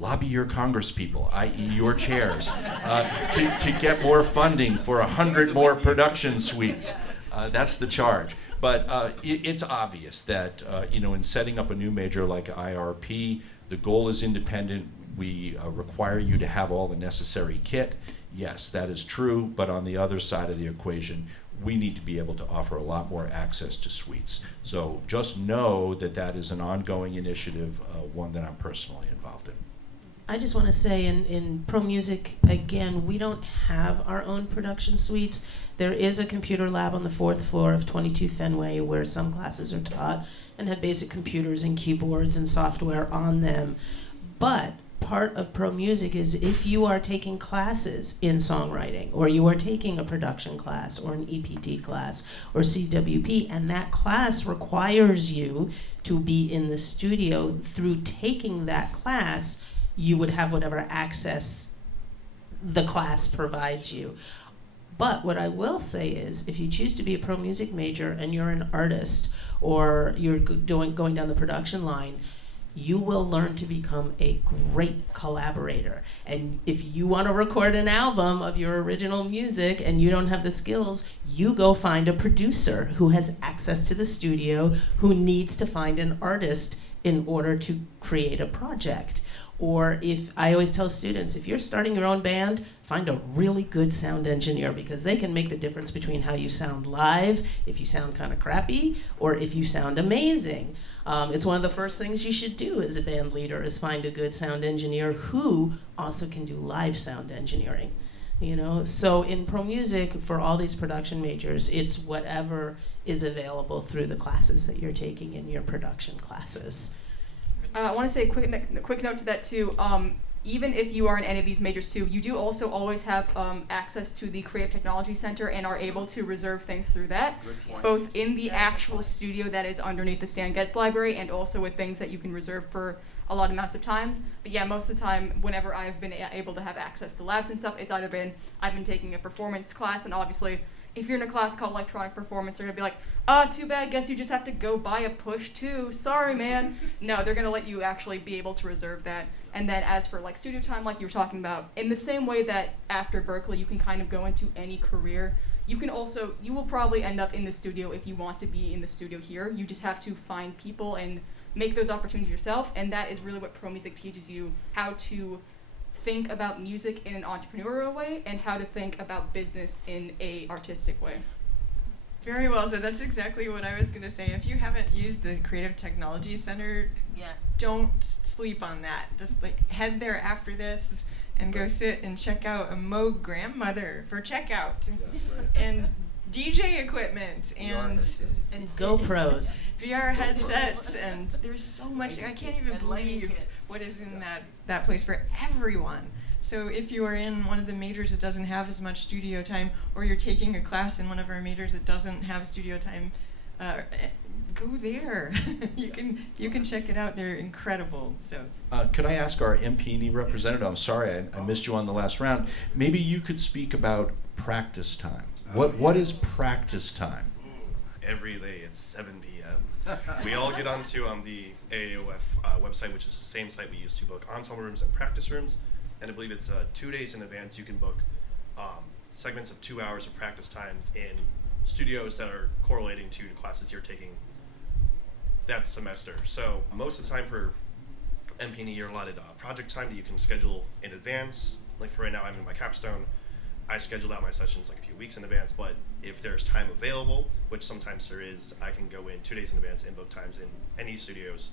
lobby your congresspeople, i.e. your chairs, to get more funding for 100 more production suites. That's the charge. But it's obvious that in setting up a new major like IRP, the goal is independent. We require you to have all the necessary kit. Yes, that is true, but on the other side of the equation, we need to be able to offer a lot more access to suites. So just know that that is an ongoing initiative, one that I'm personally involved in. I just want to say in Pro Music, again, we don't have our own production suites. There is a computer lab on the 4th floor of 22 Fenway where some classes are taught and have basic computers and keyboards and software on them. But part of Pro Music is if you are taking classes in songwriting, or you are taking a production class or an EPD class or CWP, and that class requires you to be in the studio, through taking that class, you would have whatever access the class provides you. But what I will say is, if you choose to be a Pro Music major and you're an artist, or you're going down the production line, you will learn to become a great collaborator. And if you want to record an album of your original music and you don't have the skills, you go find a producer who has access to the studio, who needs to find an artist in order to create a project. Or if I always tell students, if you're starting your own band, find a really good sound engineer, because they can make the difference between how you sound live, if you sound kind of crappy, or if you sound amazing. It's one of the first things you should do as a band leader, is find a good sound engineer who also can do live sound engineering. So in Pro Music, for all these production majors, it's whatever is available through the classes that you're taking in your production classes. I want to say a quick note to that too. Even if you are in any of these majors too, you do also always have access to the Creative Technology Center and are able to reserve things through that, both in the actual studio that is underneath the Stan Getz Library, and also with things that you can reserve for a lot of amounts of times. But yeah, most of the time, whenever I've been able to have access to labs and stuff, it's either been I've been taking a performance class, and obviously, if you're in a class called electronic performance, they're gonna be like, too bad, guess you just have to go buy a push too. Sorry, man. No, they're gonna let you actually be able to reserve that. And then as for like studio time, like you were talking about, in the same way that after Berklee you can kind of go into any career, you will probably end up in the studio if you want to be in the studio here. You just have to find people and make those opportunities yourself, and that is really what Pro Music teaches you, how to think about music in an entrepreneurial way and how to think about business in a artistic way. Very well said. That's exactly what I was going to say. If you haven't used the Creative Technology Center, don't sleep on that. Just head there after this and go sit and check out a Moog grandmother for checkout, and DJ equipment and GoPros, VR headsets, and there's so much. I can't even believe what is in that place for everyone. So if you are in one of the majors that doesn't have as much studio time, or you're taking a class in one of our majors that doesn't have studio time, go there. you can check it out. They're incredible. So could I ask our MP&E representative? I'm sorry I missed you on the last round. Maybe you could speak about practice time. What is practice time? Every day at 7 p.m. We all get onto the AAOF website, which is the same site we use to book ensemble rooms and practice rooms. And I believe it's 2 days in advance you can book segments of 2 hours of practice time in studios that are correlating to the classes you're taking that semester. So most of the time for MP&E, you're allotted project time that you can schedule in advance. Like for right now, I'm in my capstone. I scheduled out my sessions like a few weeks in advance, but if there's time available, which sometimes there is, I can go in 2 days in advance and book times in any studios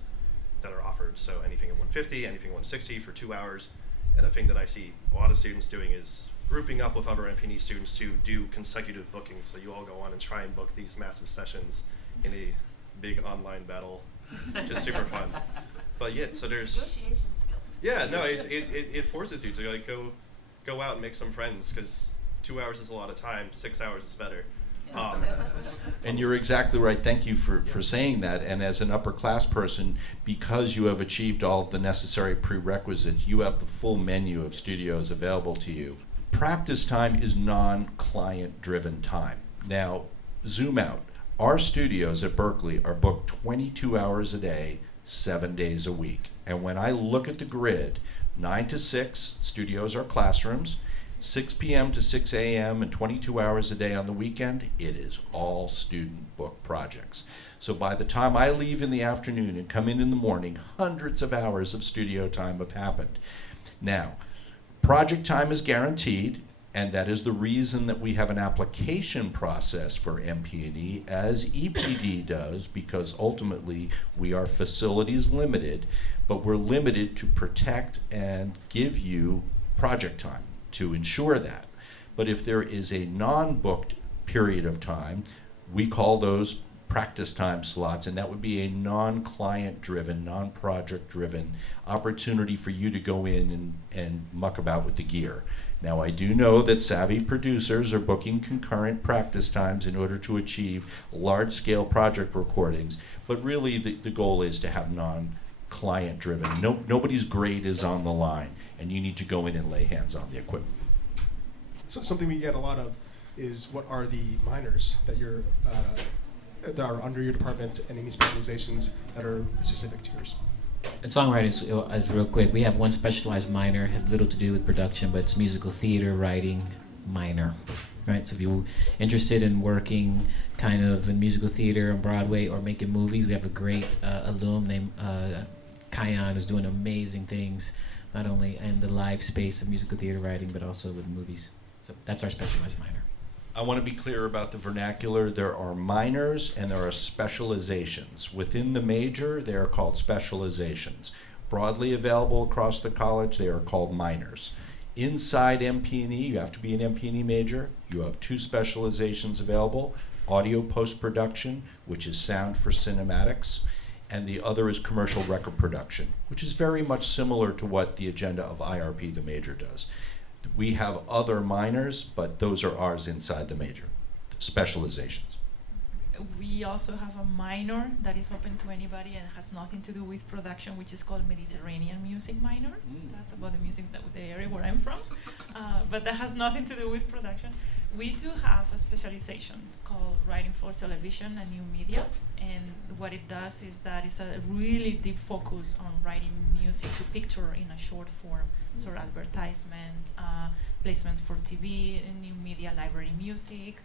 that are offered. So anything at 150, anything at 160 for 2 hours. And the thing that I see a lot of students doing is grouping up with other MP&E students to do consecutive bookings. So you all go on and try and book these massive sessions in a big online battle, which is super fun. But yeah, so there's negotiation skills. Yeah, no, it forces you to go out and make some friends, because 2 hours is a lot of time. 6 hours is better. And you're exactly right. Thank you for saying that. And as an upper class person, because you have achieved all of the necessary prerequisites, you have the full menu of studios available to you. Practice time is non-client driven time. Now, zoom out. Our studios at Berklee are booked 22 hours a day, 7 days a week. And when I look at the grid, 9 to 6 studios are classrooms, 6 p.m. to 6 a.m. and 22 hours a day on the weekend, it is all student book projects. So by the time I leave in the afternoon and come in the morning, hundreds of hours of studio time have happened. Now, project time is guaranteed, and that is the reason that we have an application process for MP&E, as EPD does, because ultimately we are facilities limited, but we're limited to protect and give you project time to ensure that. But if there is a non-booked period of time, we call those practice time slots, and that would be a non-client driven, non-project driven opportunity for you to go in and muck about with the gear. Now, I do know that savvy producers are booking concurrent practice times in order to achieve large-scale project recordings, but really the goal is to have non-client driven. Nobody's grade is on the line, and you need to go in and lay hands on the equipment. So something we get a lot of is what are the minors that you're that are under your departments and any specializations that are specific to yours? And songwriting is real quick. We have one specialized minor, had little to do with production, but it's musical theater writing minor, right? So if you're interested in working kind of in musical theater on Broadway or making movies, we have a great alum named Kion who's doing amazing things, not only in the live space of musical theater writing, but also with movies. So that's our specialized minor. I want to be clear about the vernacular. There are minors and there are specializations. Within the major, they are called specializations. Broadly available across the college, they are called minors. Inside MP&E, you have to be an MP&E major. You have 2 specializations available: audio post-production, which is sound for cinematics, and the other is commercial record production, which is very much similar to what the agenda of IRP, the major, does. We have other minors, but those are ours inside the major, specializations. We also have a minor that is open to anybody and has nothing to do with production, which is called Mediterranean music minor. That's about the music the area where I'm from, but that has nothing to do with production. We do have a specialization called Writing for Television and New Media, and what it does is that it's a really deep focus on writing music to picture in a short form, so advertisement, placements for TV, and new media, library music.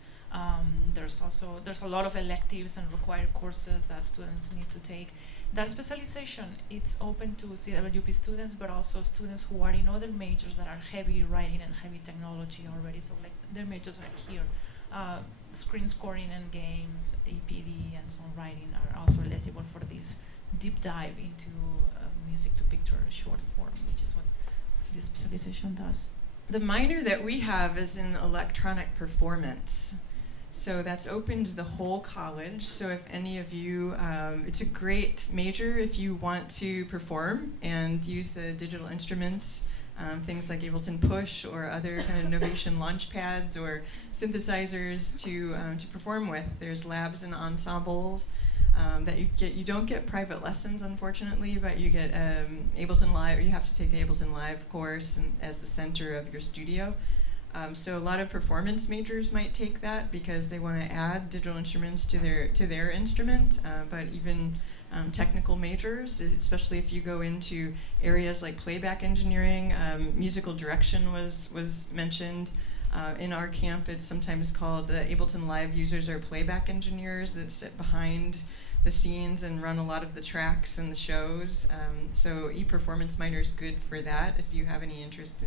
There's a lot of electives and required courses that students need to take. That specialization, it's open to CWP students, but also students who are in other majors that are heavy writing and heavy technology already. So like their majors are here. Screen scoring and games, APD and songwriting are also eligible for this deep dive into music to picture short form, which is what this specialization does. The minor that we have is in electronic performance. So that's open to the whole college. So if any of you, it's a great major if you want to perform and use the digital instruments, things like Ableton Push or other kind of innovation launch pads or synthesizers to perform with. There's labs and ensembles that you get. You don't get private lessons, unfortunately, but you get Ableton Live, or you have to take the Ableton Live course as the center of your studio. So a lot of performance majors might take that because they want to add digital instruments to their instrument, but even technical majors, especially if you go into areas like playback engineering, musical direction was mentioned. In our camp, it's sometimes called Ableton Live users or playback engineers that sit behind the scenes and run a lot of the tracks and the shows. So e-performance minor is good for that if you have any interest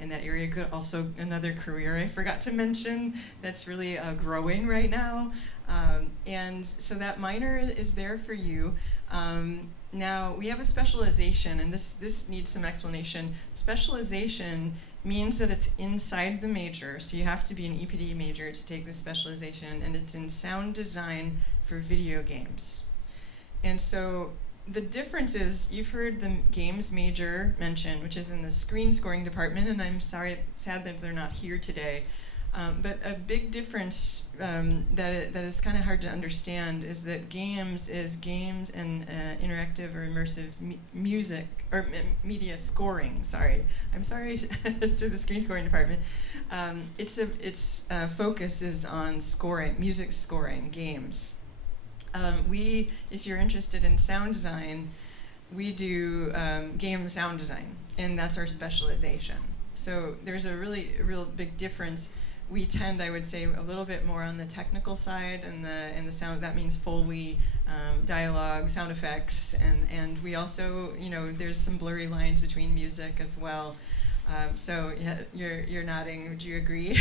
in that area. Good. Also, another career I forgot to mention that's really growing right now. And so that minor is there for you. Now, we have a specialization, and this needs some explanation. Specialization means that it's inside the major, so you have to be an EPD major to take this specialization, and it's in sound design for video games. And so the difference is, you've heard the games major mentioned, which is in the screen scoring department, and I'm sad that they're not here today. But a big difference that is kind of hard to understand is that games and interactive or immersive music or media scoring. I'm sorry to the screen scoring department. Its focus is on scoring, music scoring, games. If you're interested in sound design, we do game sound design, and that's our specialization. So there's a real big difference. We tend, I would say, a little bit more on the technical side and the sound. That means Foley, dialogue, sound effects, and we also, there's some blurry lines between music as well. So yeah, you're nodding. Would you agree?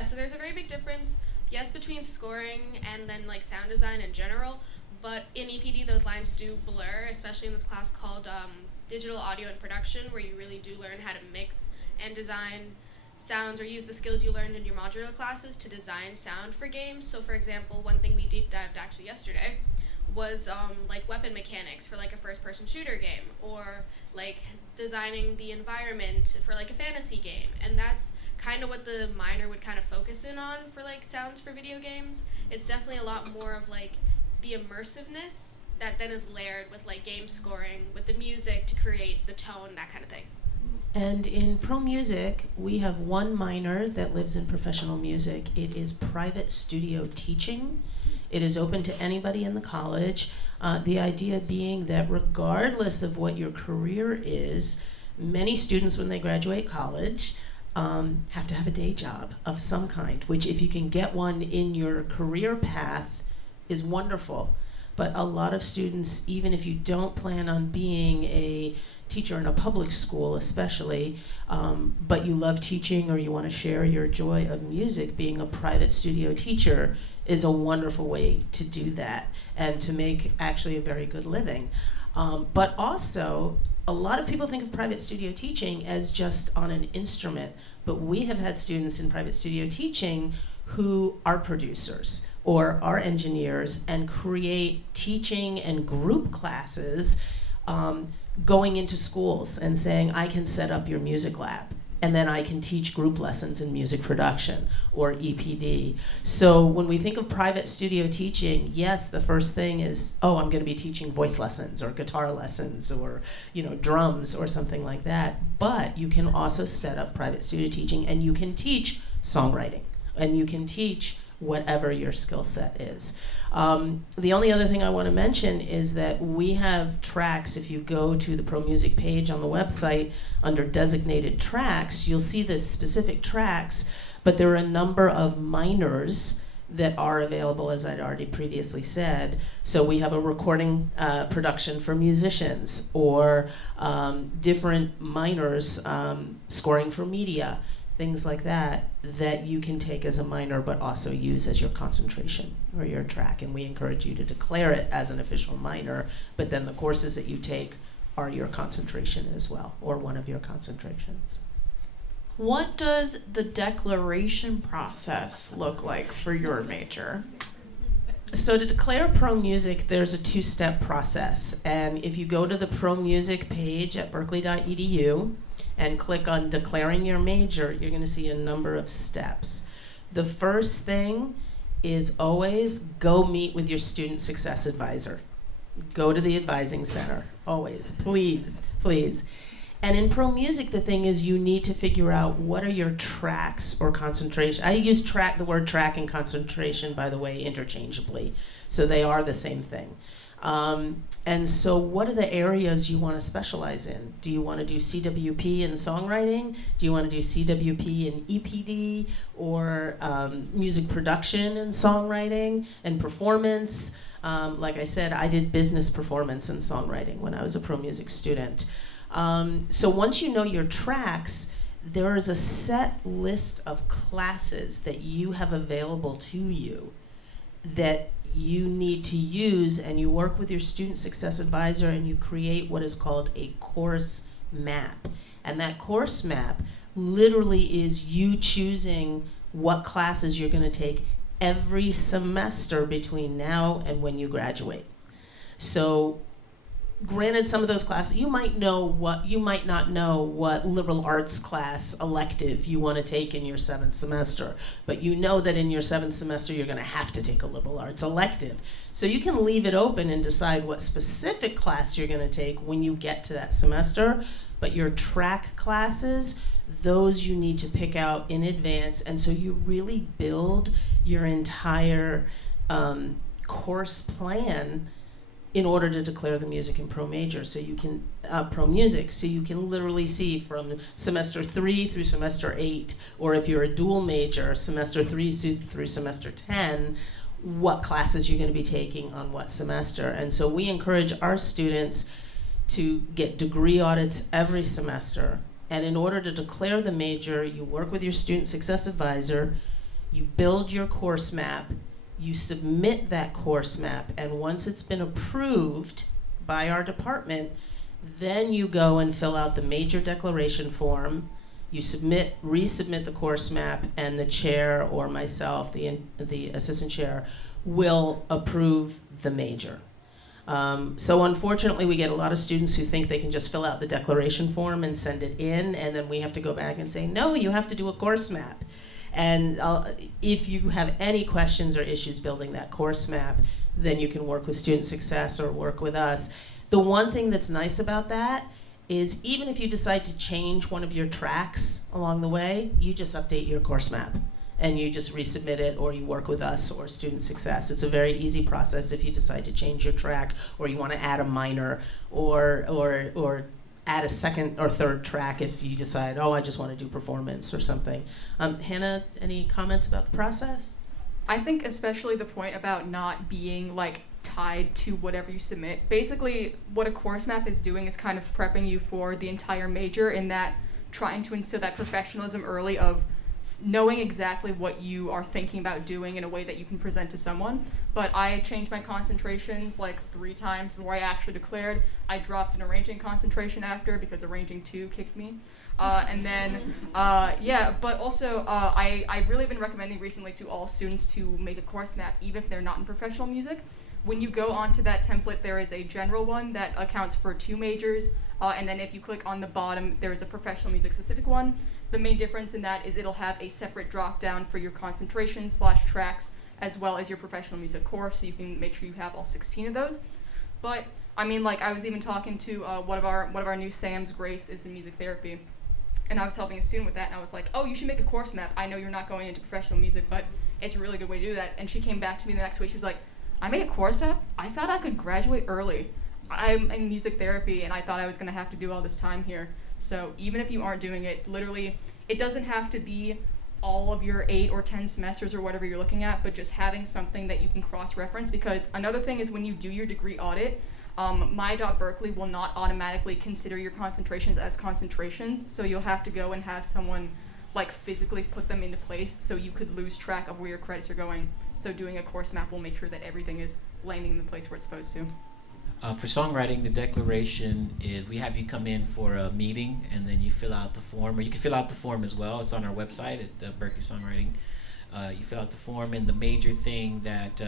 So there's a very big difference, yes, between scoring and then like sound design in general. But in EPD, those lines do blur, especially in this class called Digital Audio and Production, where you really do learn how to mix and design sounds or use the skills you learned in your modular classes to design sound for games. So for example, one thing we deep dived actually yesterday was like weapon mechanics for like a first-person shooter game, or like designing the environment for like a fantasy game. And that's kind of what the minor would kind of focus in on for like sounds for video games. It's definitely a lot more of like the immersiveness that then is layered with like game scoring, with the music to create the tone, that kind of thing. And in pro music, we have one minor that lives in professional music. It is private studio teaching. It is open to anybody in the college. The idea being that regardless of what your career is, many students when they graduate college have to have a day job of some kind, which if you can get one in your career path is wonderful. But a lot of students, even if you don't plan on being a teacher in a public school especially, but you love teaching or you want to share your joy of music, being a private studio teacher is a wonderful way to do that and to make actually a very good living. But also, a lot of people think of private studio teaching as just on an instrument, but we have had students in private studio teaching who are producers or are engineers and create teaching and group classes going into schools and saying, I can set up your music lab and then I can teach group lessons in music production or EPD. So when we think of private studio teaching, yes, the first thing is, oh, I'm going to be teaching voice lessons or guitar lessons or drums or something like that. But you can also set up private studio teaching and you can teach songwriting and you can teach whatever your skill set is. The only other thing I want to mention is that we have tracks. If you go to the Pro Music page on the website, under designated tracks, you'll see the specific tracks, but there are a number of minors that are available, as I'd already previously said. So we have a recording production for musicians, or different minors scoring for media, things like that you can take as a minor but also use as your concentration or your track. And we encourage you to declare it as an official minor, but then the courses that you take are your concentration as well, or one of your concentrations. What does the declaration process look like for your major? So to declare pro music, there's a two-step process. And if you go to the pro music page at berklee.edu, and click on declaring your major, you're going to see a number of steps. The first thing is always go meet with your student success advisor. Go to the advising center, always, please, please. And in pro music, the thing is you need to figure out what are your tracks or concentration. I use the word track and concentration, by the way, interchangeably. So they are the same thing. And so what are the areas you want to specialize in? Do you want to do CWP in songwriting? Do you want to do CWP in EPD or music production and songwriting and performance? Like I said, I did business performance and songwriting when I was a pro music student. So once you know your tracks, there is a set list of classes that you have available to you that you need to use, and you work with your student success advisor and you create what is called a course map. And that course map literally is you choosing what classes you're going to take every semester between now and when you graduate. So granted, some of those classes, you might not know what liberal arts class elective you want to take in your 7th semester, but you know that in your 7th semester you're going to have to take a liberal arts elective. So you can leave it open and decide what specific class you're going to take when you get to that semester, but your track classes, those you need to pick out in advance, and so you really build your entire course plan in order to declare the music and pro major, so you can pro music, so you can literally see from semester 3 through semester 8, or if you're a dual major, semester 3 through semester 10, what classes you're going to be taking on what semester. And so we encourage our students to get degree audits every semester, and in order to declare the major, you work with your student success advisor, you build your course map, you submit that course map, and once it's been approved by our department, then you go and fill out the major declaration form, you resubmit the course map, and the chair or myself, the assistant chair, will approve the major. So unfortunately, we get a lot of students who think they can just fill out the declaration form and send it in, and then we have to go back and say, no, you have to do a course map. And if you have any questions or issues building that course map, then you can work with Student Success or work with us. The one thing that's nice about that is even if you decide to change one of your tracks along the way, you just update your course map and you just resubmit it, or you work with us or Student Success. It's a very easy process if you decide to change your track, or you want to add a minor, or add a second or third track if you decide, oh, I just want to do performance or something. Hannah, any comments about the process? I think especially the point about not being like tied to whatever you submit. Basically, what a course map is doing is kind of prepping you for the entire major, in that trying to instill that professionalism early of knowing exactly what you are thinking about doing in a way that you can present to someone. But I changed my concentrations like 3 times before I actually declared. I dropped an arranging concentration after because arranging 2 kicked me. But also I really been recommending recently to all students to make a course map, even if they're not in professional music. When you go onto that template, there is a general one that accounts for 2 majors, and then if you click on the bottom, there is a professional music specific one. The main difference in that is it'll have a separate drop down for your concentration/tracks, as well as your professional music course, so you can make sure you have all 16 of those. But I mean, like, I was even talking to one of our new SAMs, Grace, is in music therapy, and I was helping a student with that, and I was like, oh, you should make a course map. I know you're not going into professional music, but it's a really good way to do that. And she came back to me the next week. She was like, I made a course map. I thought I could graduate early. I'm in music therapy, and I thought I was going to have to do all this time here. So even if you aren't doing it, literally, it doesn't have to be all of your 8 or 10 semesters or whatever you're looking at, but just having something that you can cross-reference. Because another thing is when you do your degree audit, my.Berklee will not automatically consider your concentrations as concentrations, so you'll have to go and have someone like physically put them into place, so you could lose track of where your credits are going. So doing a course map will make sure that everything is landing in the place where it's supposed to. For songwriting, the declaration is we have you come in for a meeting, and then you fill out the form, or you can fill out the form as well. It's on our website at Berklee Songwriting. You fill out the form, and the major thing that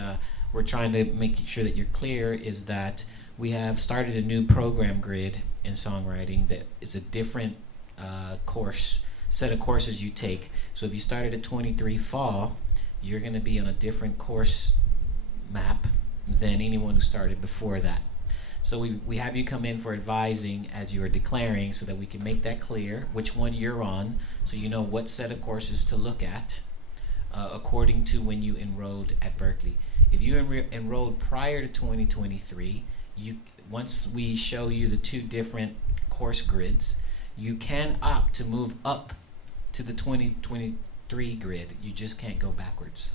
we're trying to make sure that you're clear is that we have started a new program grid in songwriting that is a different set of courses you take. So if you started at 23 fall, you're going to be on a different course map than anyone who started before that. So we have you come in for advising as you are declaring, so that we can make that clear which one you're on, so you know what set of courses to look at according to when you enrolled at Berklee. If you enrolled prior to 2023, once we show you the 2 different course grids, you can opt to move up to the 2023 grid. You just can't go backwards.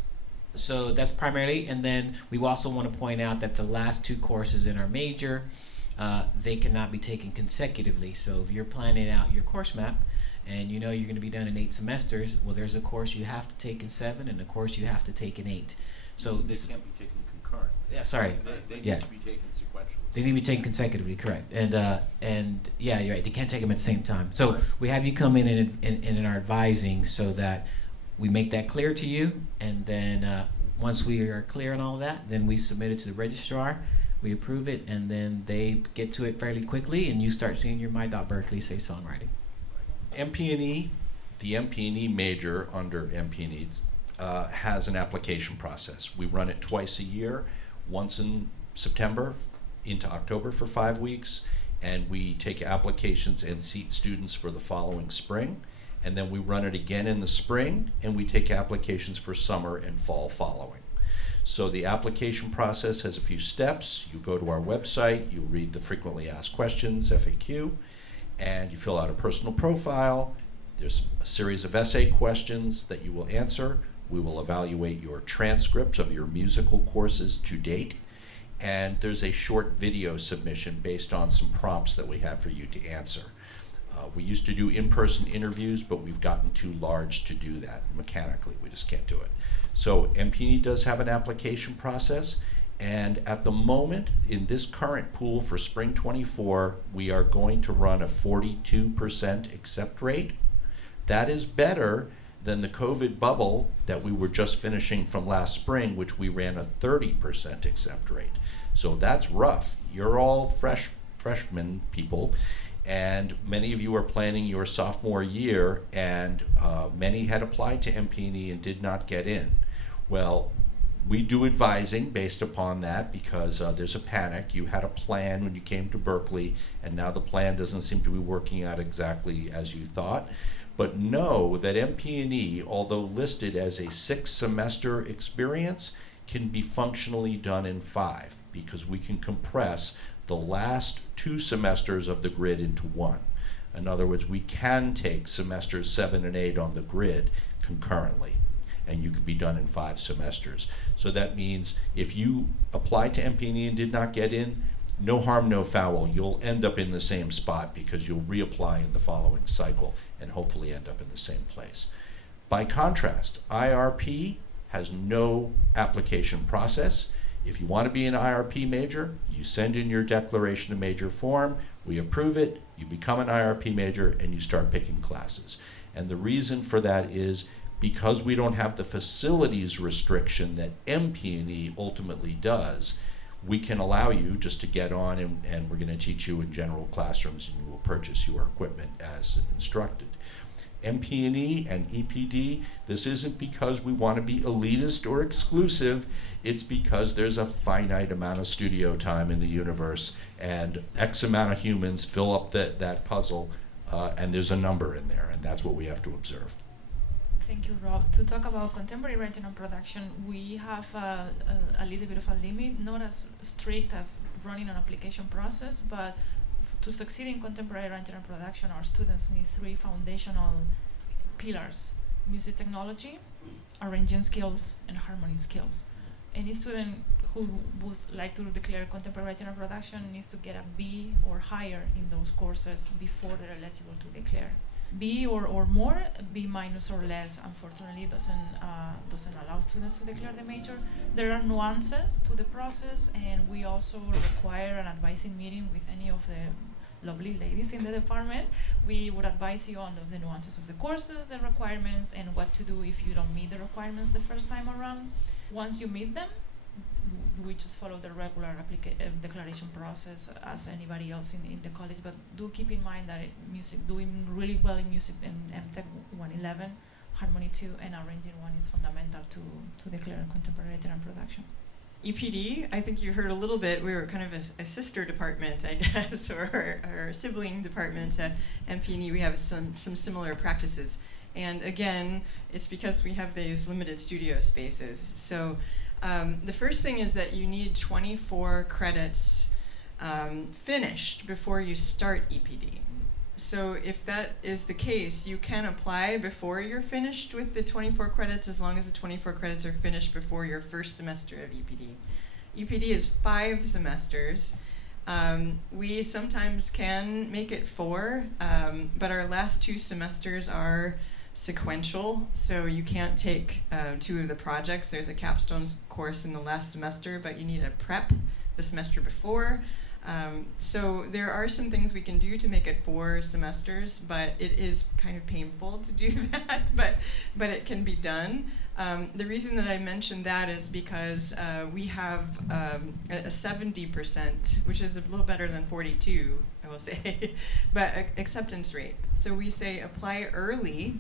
So that's primarily, and then we also want to point out that the last 2 courses in our major, they cannot be taken consecutively. So if you're planning out your course map and you know you're going to be done in 8 semesters, well, there's a course you have to take in 7 and a course you have to take in 8. So this can't be taken concurrent. Yeah, sorry. They need to be taken sequentially. They need to be taken consecutively, correct. And yeah, you're right. They can't take them at the same time. So Right. we have you come in our advising, so that we make that clear to you, and then once we are clear on all of that, then we submit it to the registrar. we approve it, and then they get to it fairly quickly, and you start seeing your My.Berklee say songwriting. MP&E, the MP&E major under MP&E has an application process. We run it twice a year, once in September into October for 5 weeks, and we take applications and seat students for the following spring, and then we run it again in the spring, and we take applications for summer and fall following. So the application process has a few steps. You go to our website, you read the frequently asked questions, FAQ, and you fill out a personal profile. There's a series of essay questions that you will answer. We will evaluate your transcripts of your musical courses to date. And there's a short video submission based on some prompts that we have for you to answer. We used to do in-person interviews, but we've gotten too large to do that mechanically. We just can't do it. So MP&E does have an application process, and at the moment, in this current pool for spring 24, we are going to run a 42% accept rate. That is better than the COVID bubble that we were just finishing from last spring, which we ran a 30% accept rate. So that's rough. You're all freshmen people, and many of you are planning your sophomore year, and many had applied to MP&E and did not get in. Well, we do advising based upon that because there's a panic. You had a plan when you came to Berklee, and now the plan doesn't seem to be working out exactly as you thought. But know that MP&E, although listed as a 6-semester experience, can be functionally done in 5 because we can compress the last 2 semesters of the grid into 1. In other words, we can take semesters 7 and 8 on the grid concurrently, and you could be done in 5 semesters. So that means if you applied to MP&E and did not get in, no harm, no foul. You'll end up in the same spot because you'll reapply in the following cycle and hopefully end up in the same place. By contrast, IRP has no application process. If you want to be an IRP major, you send in your declaration of major form, we approve it, you become an IRP major, and you start picking classes. And the reason for that is because we don't have the facilities restriction that MP&E ultimately does, we can allow you just to get on and we're going to teach you in general classrooms and you will purchase your equipment as instructed. MP&E and EPD, this isn't because we want to be elitist or exclusive, it's because there's a finite amount of studio time in the universe and X amount of humans fill up that puzzle and there's a number in there, and that's what we have to observe. Thank you, Rob. To talk about contemporary writing and production, we have a little bit of a limit, not as strict as running an application process, but to succeed in contemporary writing and production, our students need 3 foundational pillars: music technology, arranging skills, and harmony skills. Any student who would like to declare contemporary writing and production needs to get a B or higher in those courses before they're eligible to declare. B or more, B minus or less, unfortunately, doesn't allow students to declare the major. There are nuances to the process, and we also require an advising meeting with any of the lovely ladies in the department. We would advise you on the nuances of the courses, the requirements, and what to do if you don't meet the requirements the first time around. Once you meet them, we just follow the regular declaration process as anybody else in the college, but do keep in mind that doing really well in music in MTech 111, Harmony 2, and Arranging 1 is fundamental to declare contemporary writing and production. EPD, I think you heard a little bit, we were kind of a sister department, I guess, or our sibling department at MP&E. We have some similar practices. And again, it's because we have these limited studio spaces. So the first thing is that you need 24 credits finished before you start EPD. So if that is the case, you can apply before you're finished with the 24 credits as long as the 24 credits are finished before your first semester of EPD. EPD is 5 semesters. We sometimes can make it 4, but our last 2 semesters are sequential, so you can't take 2 of the projects. There's a capstone course in the last semester, but you need a prep the semester before. So there are some things we can do to make it 4 semesters, but it is kind of painful to do that, but it can be done. The reason that I mentioned that is because we have a 70%, which is a little better than 42, I will say, but acceptance rate. So we say apply early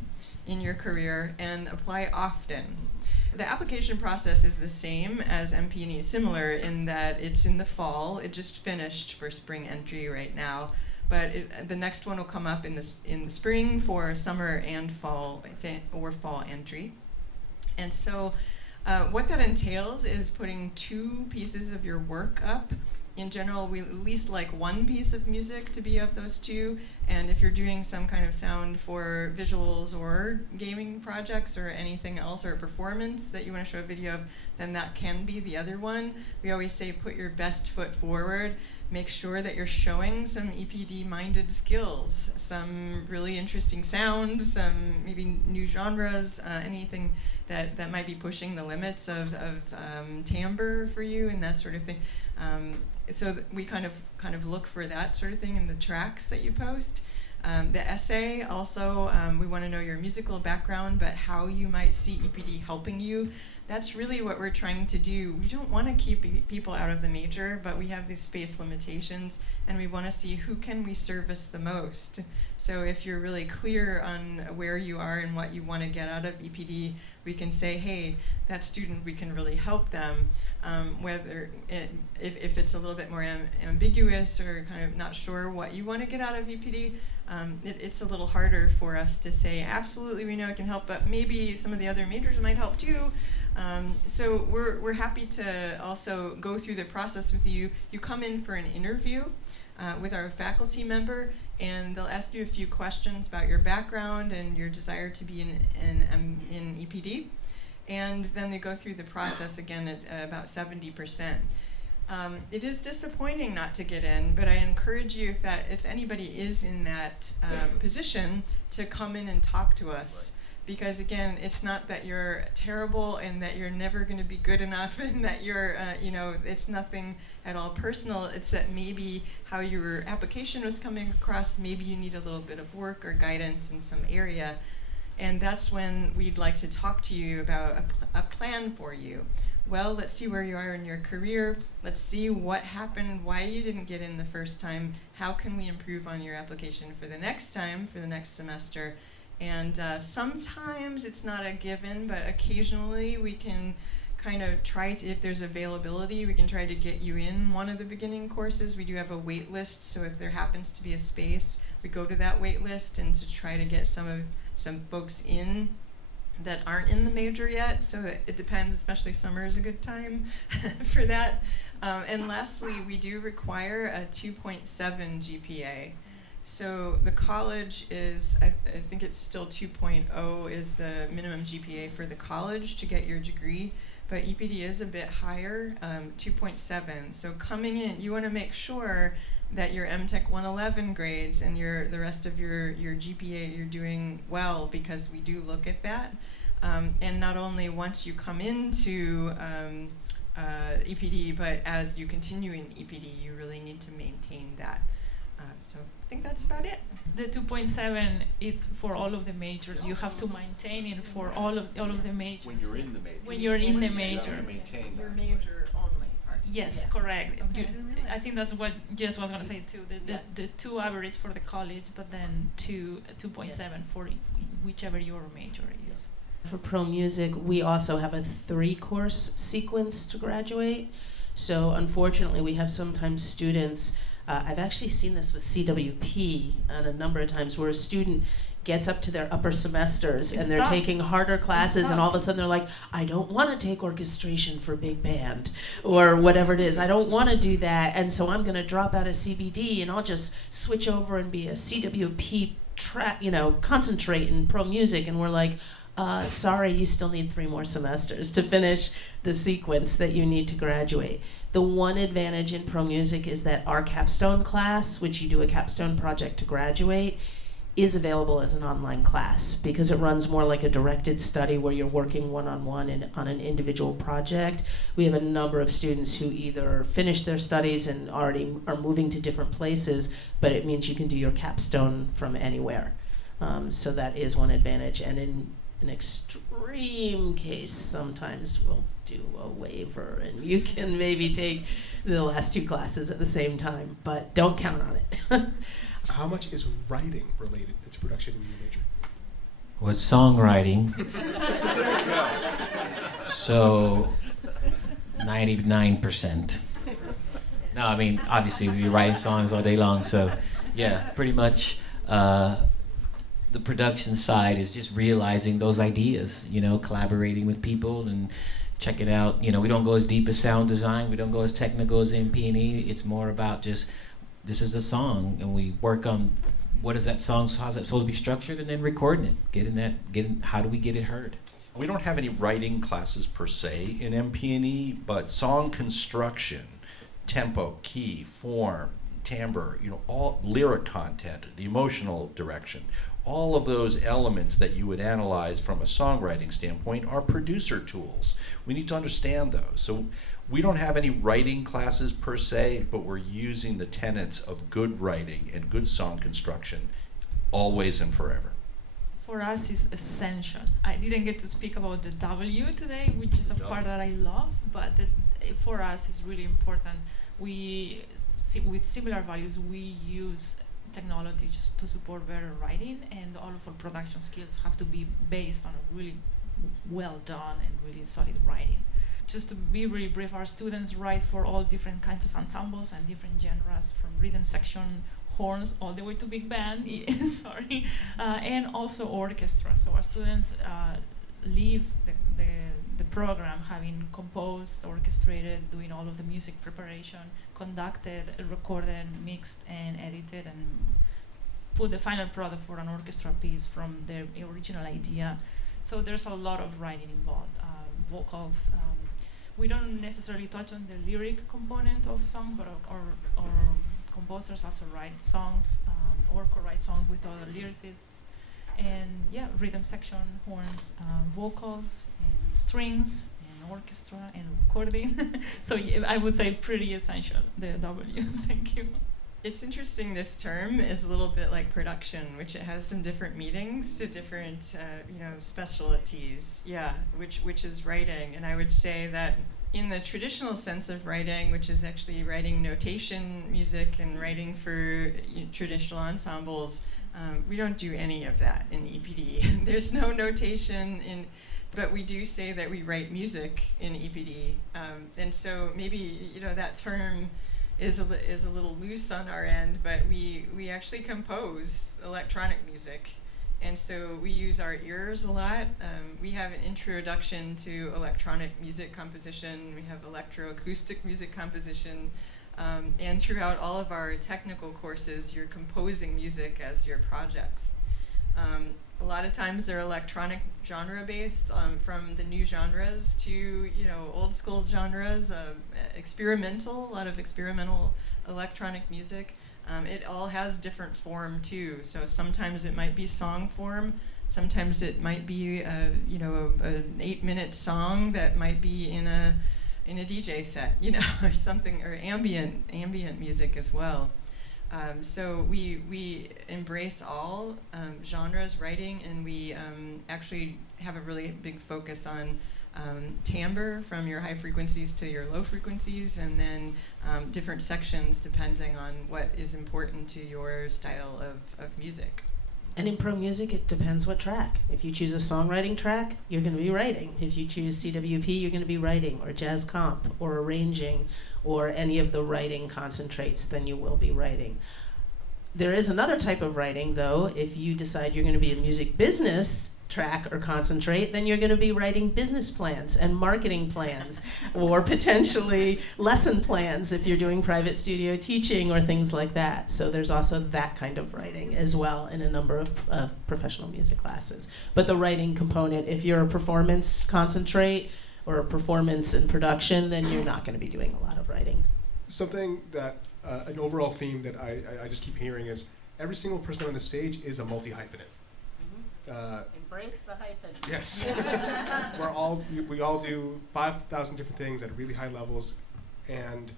in your career and apply often. The application process is the same as MP&E, similar in that it's in the fall. It just finished for spring entry right now, but the next one will come up in the spring for summer and fall, or fall entry. And so what that entails is putting 2 pieces of your work up. In general, we at least like 1 piece of music to be of those 2. And if you're doing some kind of sound for visuals or gaming projects or anything else, or a performance that you want to show a video of, then that can be the other one. We always say put your best foot forward. Make sure that you're showing some EPD-minded skills, some really interesting sounds, some maybe new genres, anything that might be pushing the limits of timbre for you and that sort of thing. So we kind of look for that sort of thing in the tracks that you post. The essay also, we want to know your musical background, but how you might see EPD helping you. That's really what we're trying to do. We don't want to keep people out of the major, but we have these space limitations, and we want to see who can we service the most. So if you're really clear on where you are and what you want to get out of EPD, we can say, hey, that student, we can really help them. Whether if it's a little bit more ambiguous or kind of not sure what you want to get out of EPD, it's a little harder for us to say, absolutely, we know it can help, but maybe some of the other majors might help too. So we're happy to also go through the process with you. You come in for an interview with our faculty member, and they'll ask you a few questions about your background and your desire to be in EPD. And then they go through the process again at about 70%. It is disappointing not to get in, but I encourage you, if anybody is in that position, to come in and talk to us. Because again, it's not that you're terrible and that you're never going to be good enough and that you're, it's nothing at all personal. It's that maybe how your application was coming across, maybe you need a little bit of work or guidance in some area. And that's when we'd like to talk to you about a plan for you. Well, let's see where you are in your career. Let's see what happened, why you didn't get in the first time. How can we improve on your application for the next time, for the next semester? And sometimes it's not a given, but occasionally we can kind of try to, if there's availability, we can try to get you in one of the beginning courses. We do have a wait list, so if there happens to be a space, we go to that wait list and to try to get some folks in that aren't in the major yet. So it depends, especially summer is a good time for that. And lastly, we do require a 2.7 GPA. So the college is, I think it's still 2.0 is the minimum GPA for the college to get your degree, but EPD is a bit higher, 2.7. So coming in, you want to make sure that your MTech 111 grades and the rest of your GPA, you're doing well, because we do look at that. And not only once you come into EPD, but as you continue in EPD, you really need to maintain that. So I think that's about it. The 2.7 is for all of the majors. You have to maintain it for all of the majors. When you're in the major. When you're in the You major. have to maintain Your that. major only. Yes, correct. Okay. I think that's what Jess was going to say too. The 2 average for the college, but then 2.7 for whichever your major is. For pro music, we also have a 3-course sequence to graduate. So unfortunately, we have sometimes students, I've actually seen this with CWP a number of times, where a student gets up to their upper semesters and they're taking harder classes, and all of a sudden they're like, I don't want to take orchestration for big band or whatever it is. I don't want to do that, and so I'm going to drop out of CBD and I'll just switch over and be a CWP concentrate in pro music. And we're like, sorry, you still need 3 more semesters to finish the sequence that you need to graduate. The one advantage in pro music is that our capstone class, which you do a capstone project to graduate, is available as an online class because it runs more like a directed study where you're working one-on-one on an individual project. We have a number of students who either finished their studies and already are moving to different places, but it means you can do your capstone from anywhere. So that is one advantage. And in an extreme case, sometimes we'll do a waiver and you can maybe take the last 2 classes at the same time, but don't count on it. How much is writing related to production in your major? Well, it's songwriting. So 99%. No, I mean, obviously we write songs all day long, so yeah, pretty much the production side is just realizing those ideas, you know, collaborating with people and checking out, you know, we don't go as deep as sound design, we don't go as technical as MP&E, it's more about just, this is a song, and we work on what is that song, how's that supposed to be structured, and then recording it, getting how do we get it heard? We don't have any writing classes per se in MP&E, but song construction, tempo, key, form, timbre, you know, all lyric content, the emotional direction, all of those elements that you would analyze from a songwriting standpoint are producer tools. We need to understand those. So we don't have any writing classes per se, but we're using the tenets of good writing and good song construction always and forever. For us, it's essential. I didn't get to speak about the W today, which is a part that I love, but for us, it's really important. With similar values, we use technology just to support better writing, and all of our production skills have to be based on a really well done and really solid writing. Just to be really brief, our students write for all different kinds of ensembles and different genres, from rhythm section, horns, all the way to big band, sorry, and also orchestra. So our students leave the program having composed, orchestrated, doing all of the music preparation, conducted, recorded, mixed, and edited, and put the final product for an orchestra piece from their original idea. So there's a lot of writing involved. Vocals. We don't necessarily touch on the lyric component of songs, but our composers also write songs or co-write songs with other lyricists. And yeah, rhythm section, horns, vocals, and strings, and orchestra, and recording. So yeah, I would say pretty essential, the W. Thank you. It's interesting, this term is a little bit like production, which it has some different meanings to different specialties, which is writing. And I would say that in the traditional sense of writing, which is actually writing notation music and writing for traditional ensembles, we don't do any of that in EPD. There's no notation but we do say that we write music in EPD. And so maybe that term is a little loose on our end, but we actually compose electronic music. And so we use our ears a lot. We have an introduction to electronic music composition. We have electroacoustic music composition. And throughout all of our technical courses, you're composing music as your projects. A lot of times they're electronic genre-based, from the new genres to old school genres, experimental, a lot of experimental electronic music. It all has different form too. So sometimes it might be song form, sometimes it might be an 8-minute song that might be in a DJ set, or something, or ambient music as well. So we embrace all genres writing, and we actually have a really big focus on timbre, from your high frequencies to your low frequencies, and then different sections depending on what is important to your style of music. And in pro music, it depends what track. If you choose a songwriting track, you're going to be writing. If you choose CWP, you're going to be writing, or jazz comp, or arranging, or any of the writing concentrates, then you will be writing. There is another type of writing, though. If you decide you're going to be a music business track or concentrate, then you're going to be writing business plans and marketing plans, or potentially lesson plans if you're doing private studio teaching or things like that. So there's also that kind of writing as well in a number of professional music classes. But the writing component, if you're a performance concentrate or a performance and production, then you're not going to be doing a lot of writing. Something that, an overall theme that I just keep hearing is every single person on the stage is a multi-hyphenate. Embrace the hyphen. Yes. we all do 5,000 different things at really high levels, and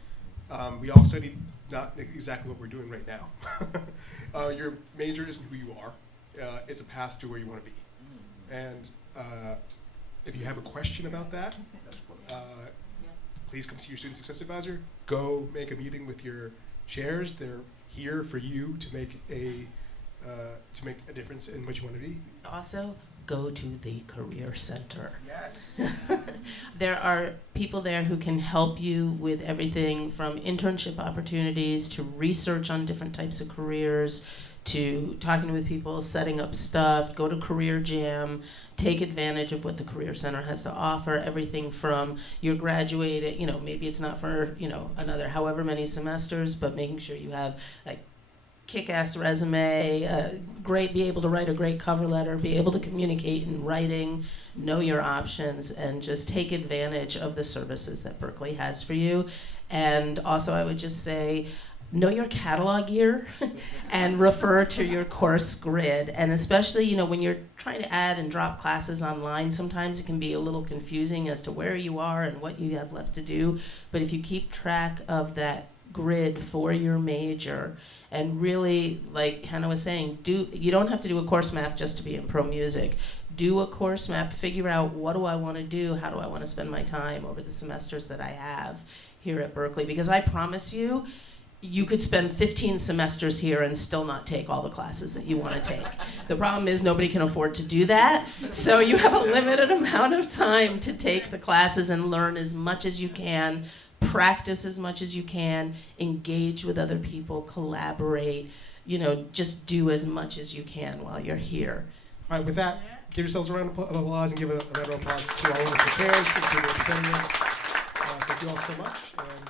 we all study not exactly what we're doing right now. Your major isn't who you are. It's a path to where you want to be. And if you have a question about that, please come see your student success advisor. Go make a meeting with your chairs. They're here for you to make a difference in what you want to be. Also, go to the Career Center. Yes. There are people there who can help you with everything from internship opportunities to research on different types of careers to talking with people, setting up stuff, go to Career Jam, take advantage of what the Career Center has to offer, everything from you're graduating, maybe it's not for, another however many semesters, but making sure you have like kick-ass resume, be able to write a great cover letter, be able to communicate in writing, know your options, and just take advantage of the services that Berklee has for you. And also I would just say, know your catalog year and refer to your course grid. And especially, when you're trying to add and drop classes online, sometimes it can be a little confusing as to where you are and what you have left to do. But if you keep track of that grid for your major and really, like Hannah was saying, you don't have to do a course map just to be in pro music. Do a course map, figure out what do I want to do, how do I want to spend my time over the semesters that I have here at Berklee, because I promise you, you could spend 15 semesters here and still not take all the classes that you want to take. The problem is nobody can afford to do that, so you have a limited amount of time to take the classes and learn as much as you can, practice as much as you can, engage with other people, collaborate, just do as much as you can while you're here. All right, with that, give yourselves a round of applause and give a round of applause to our wonderful chairs and student representatives. Thank you all so much. And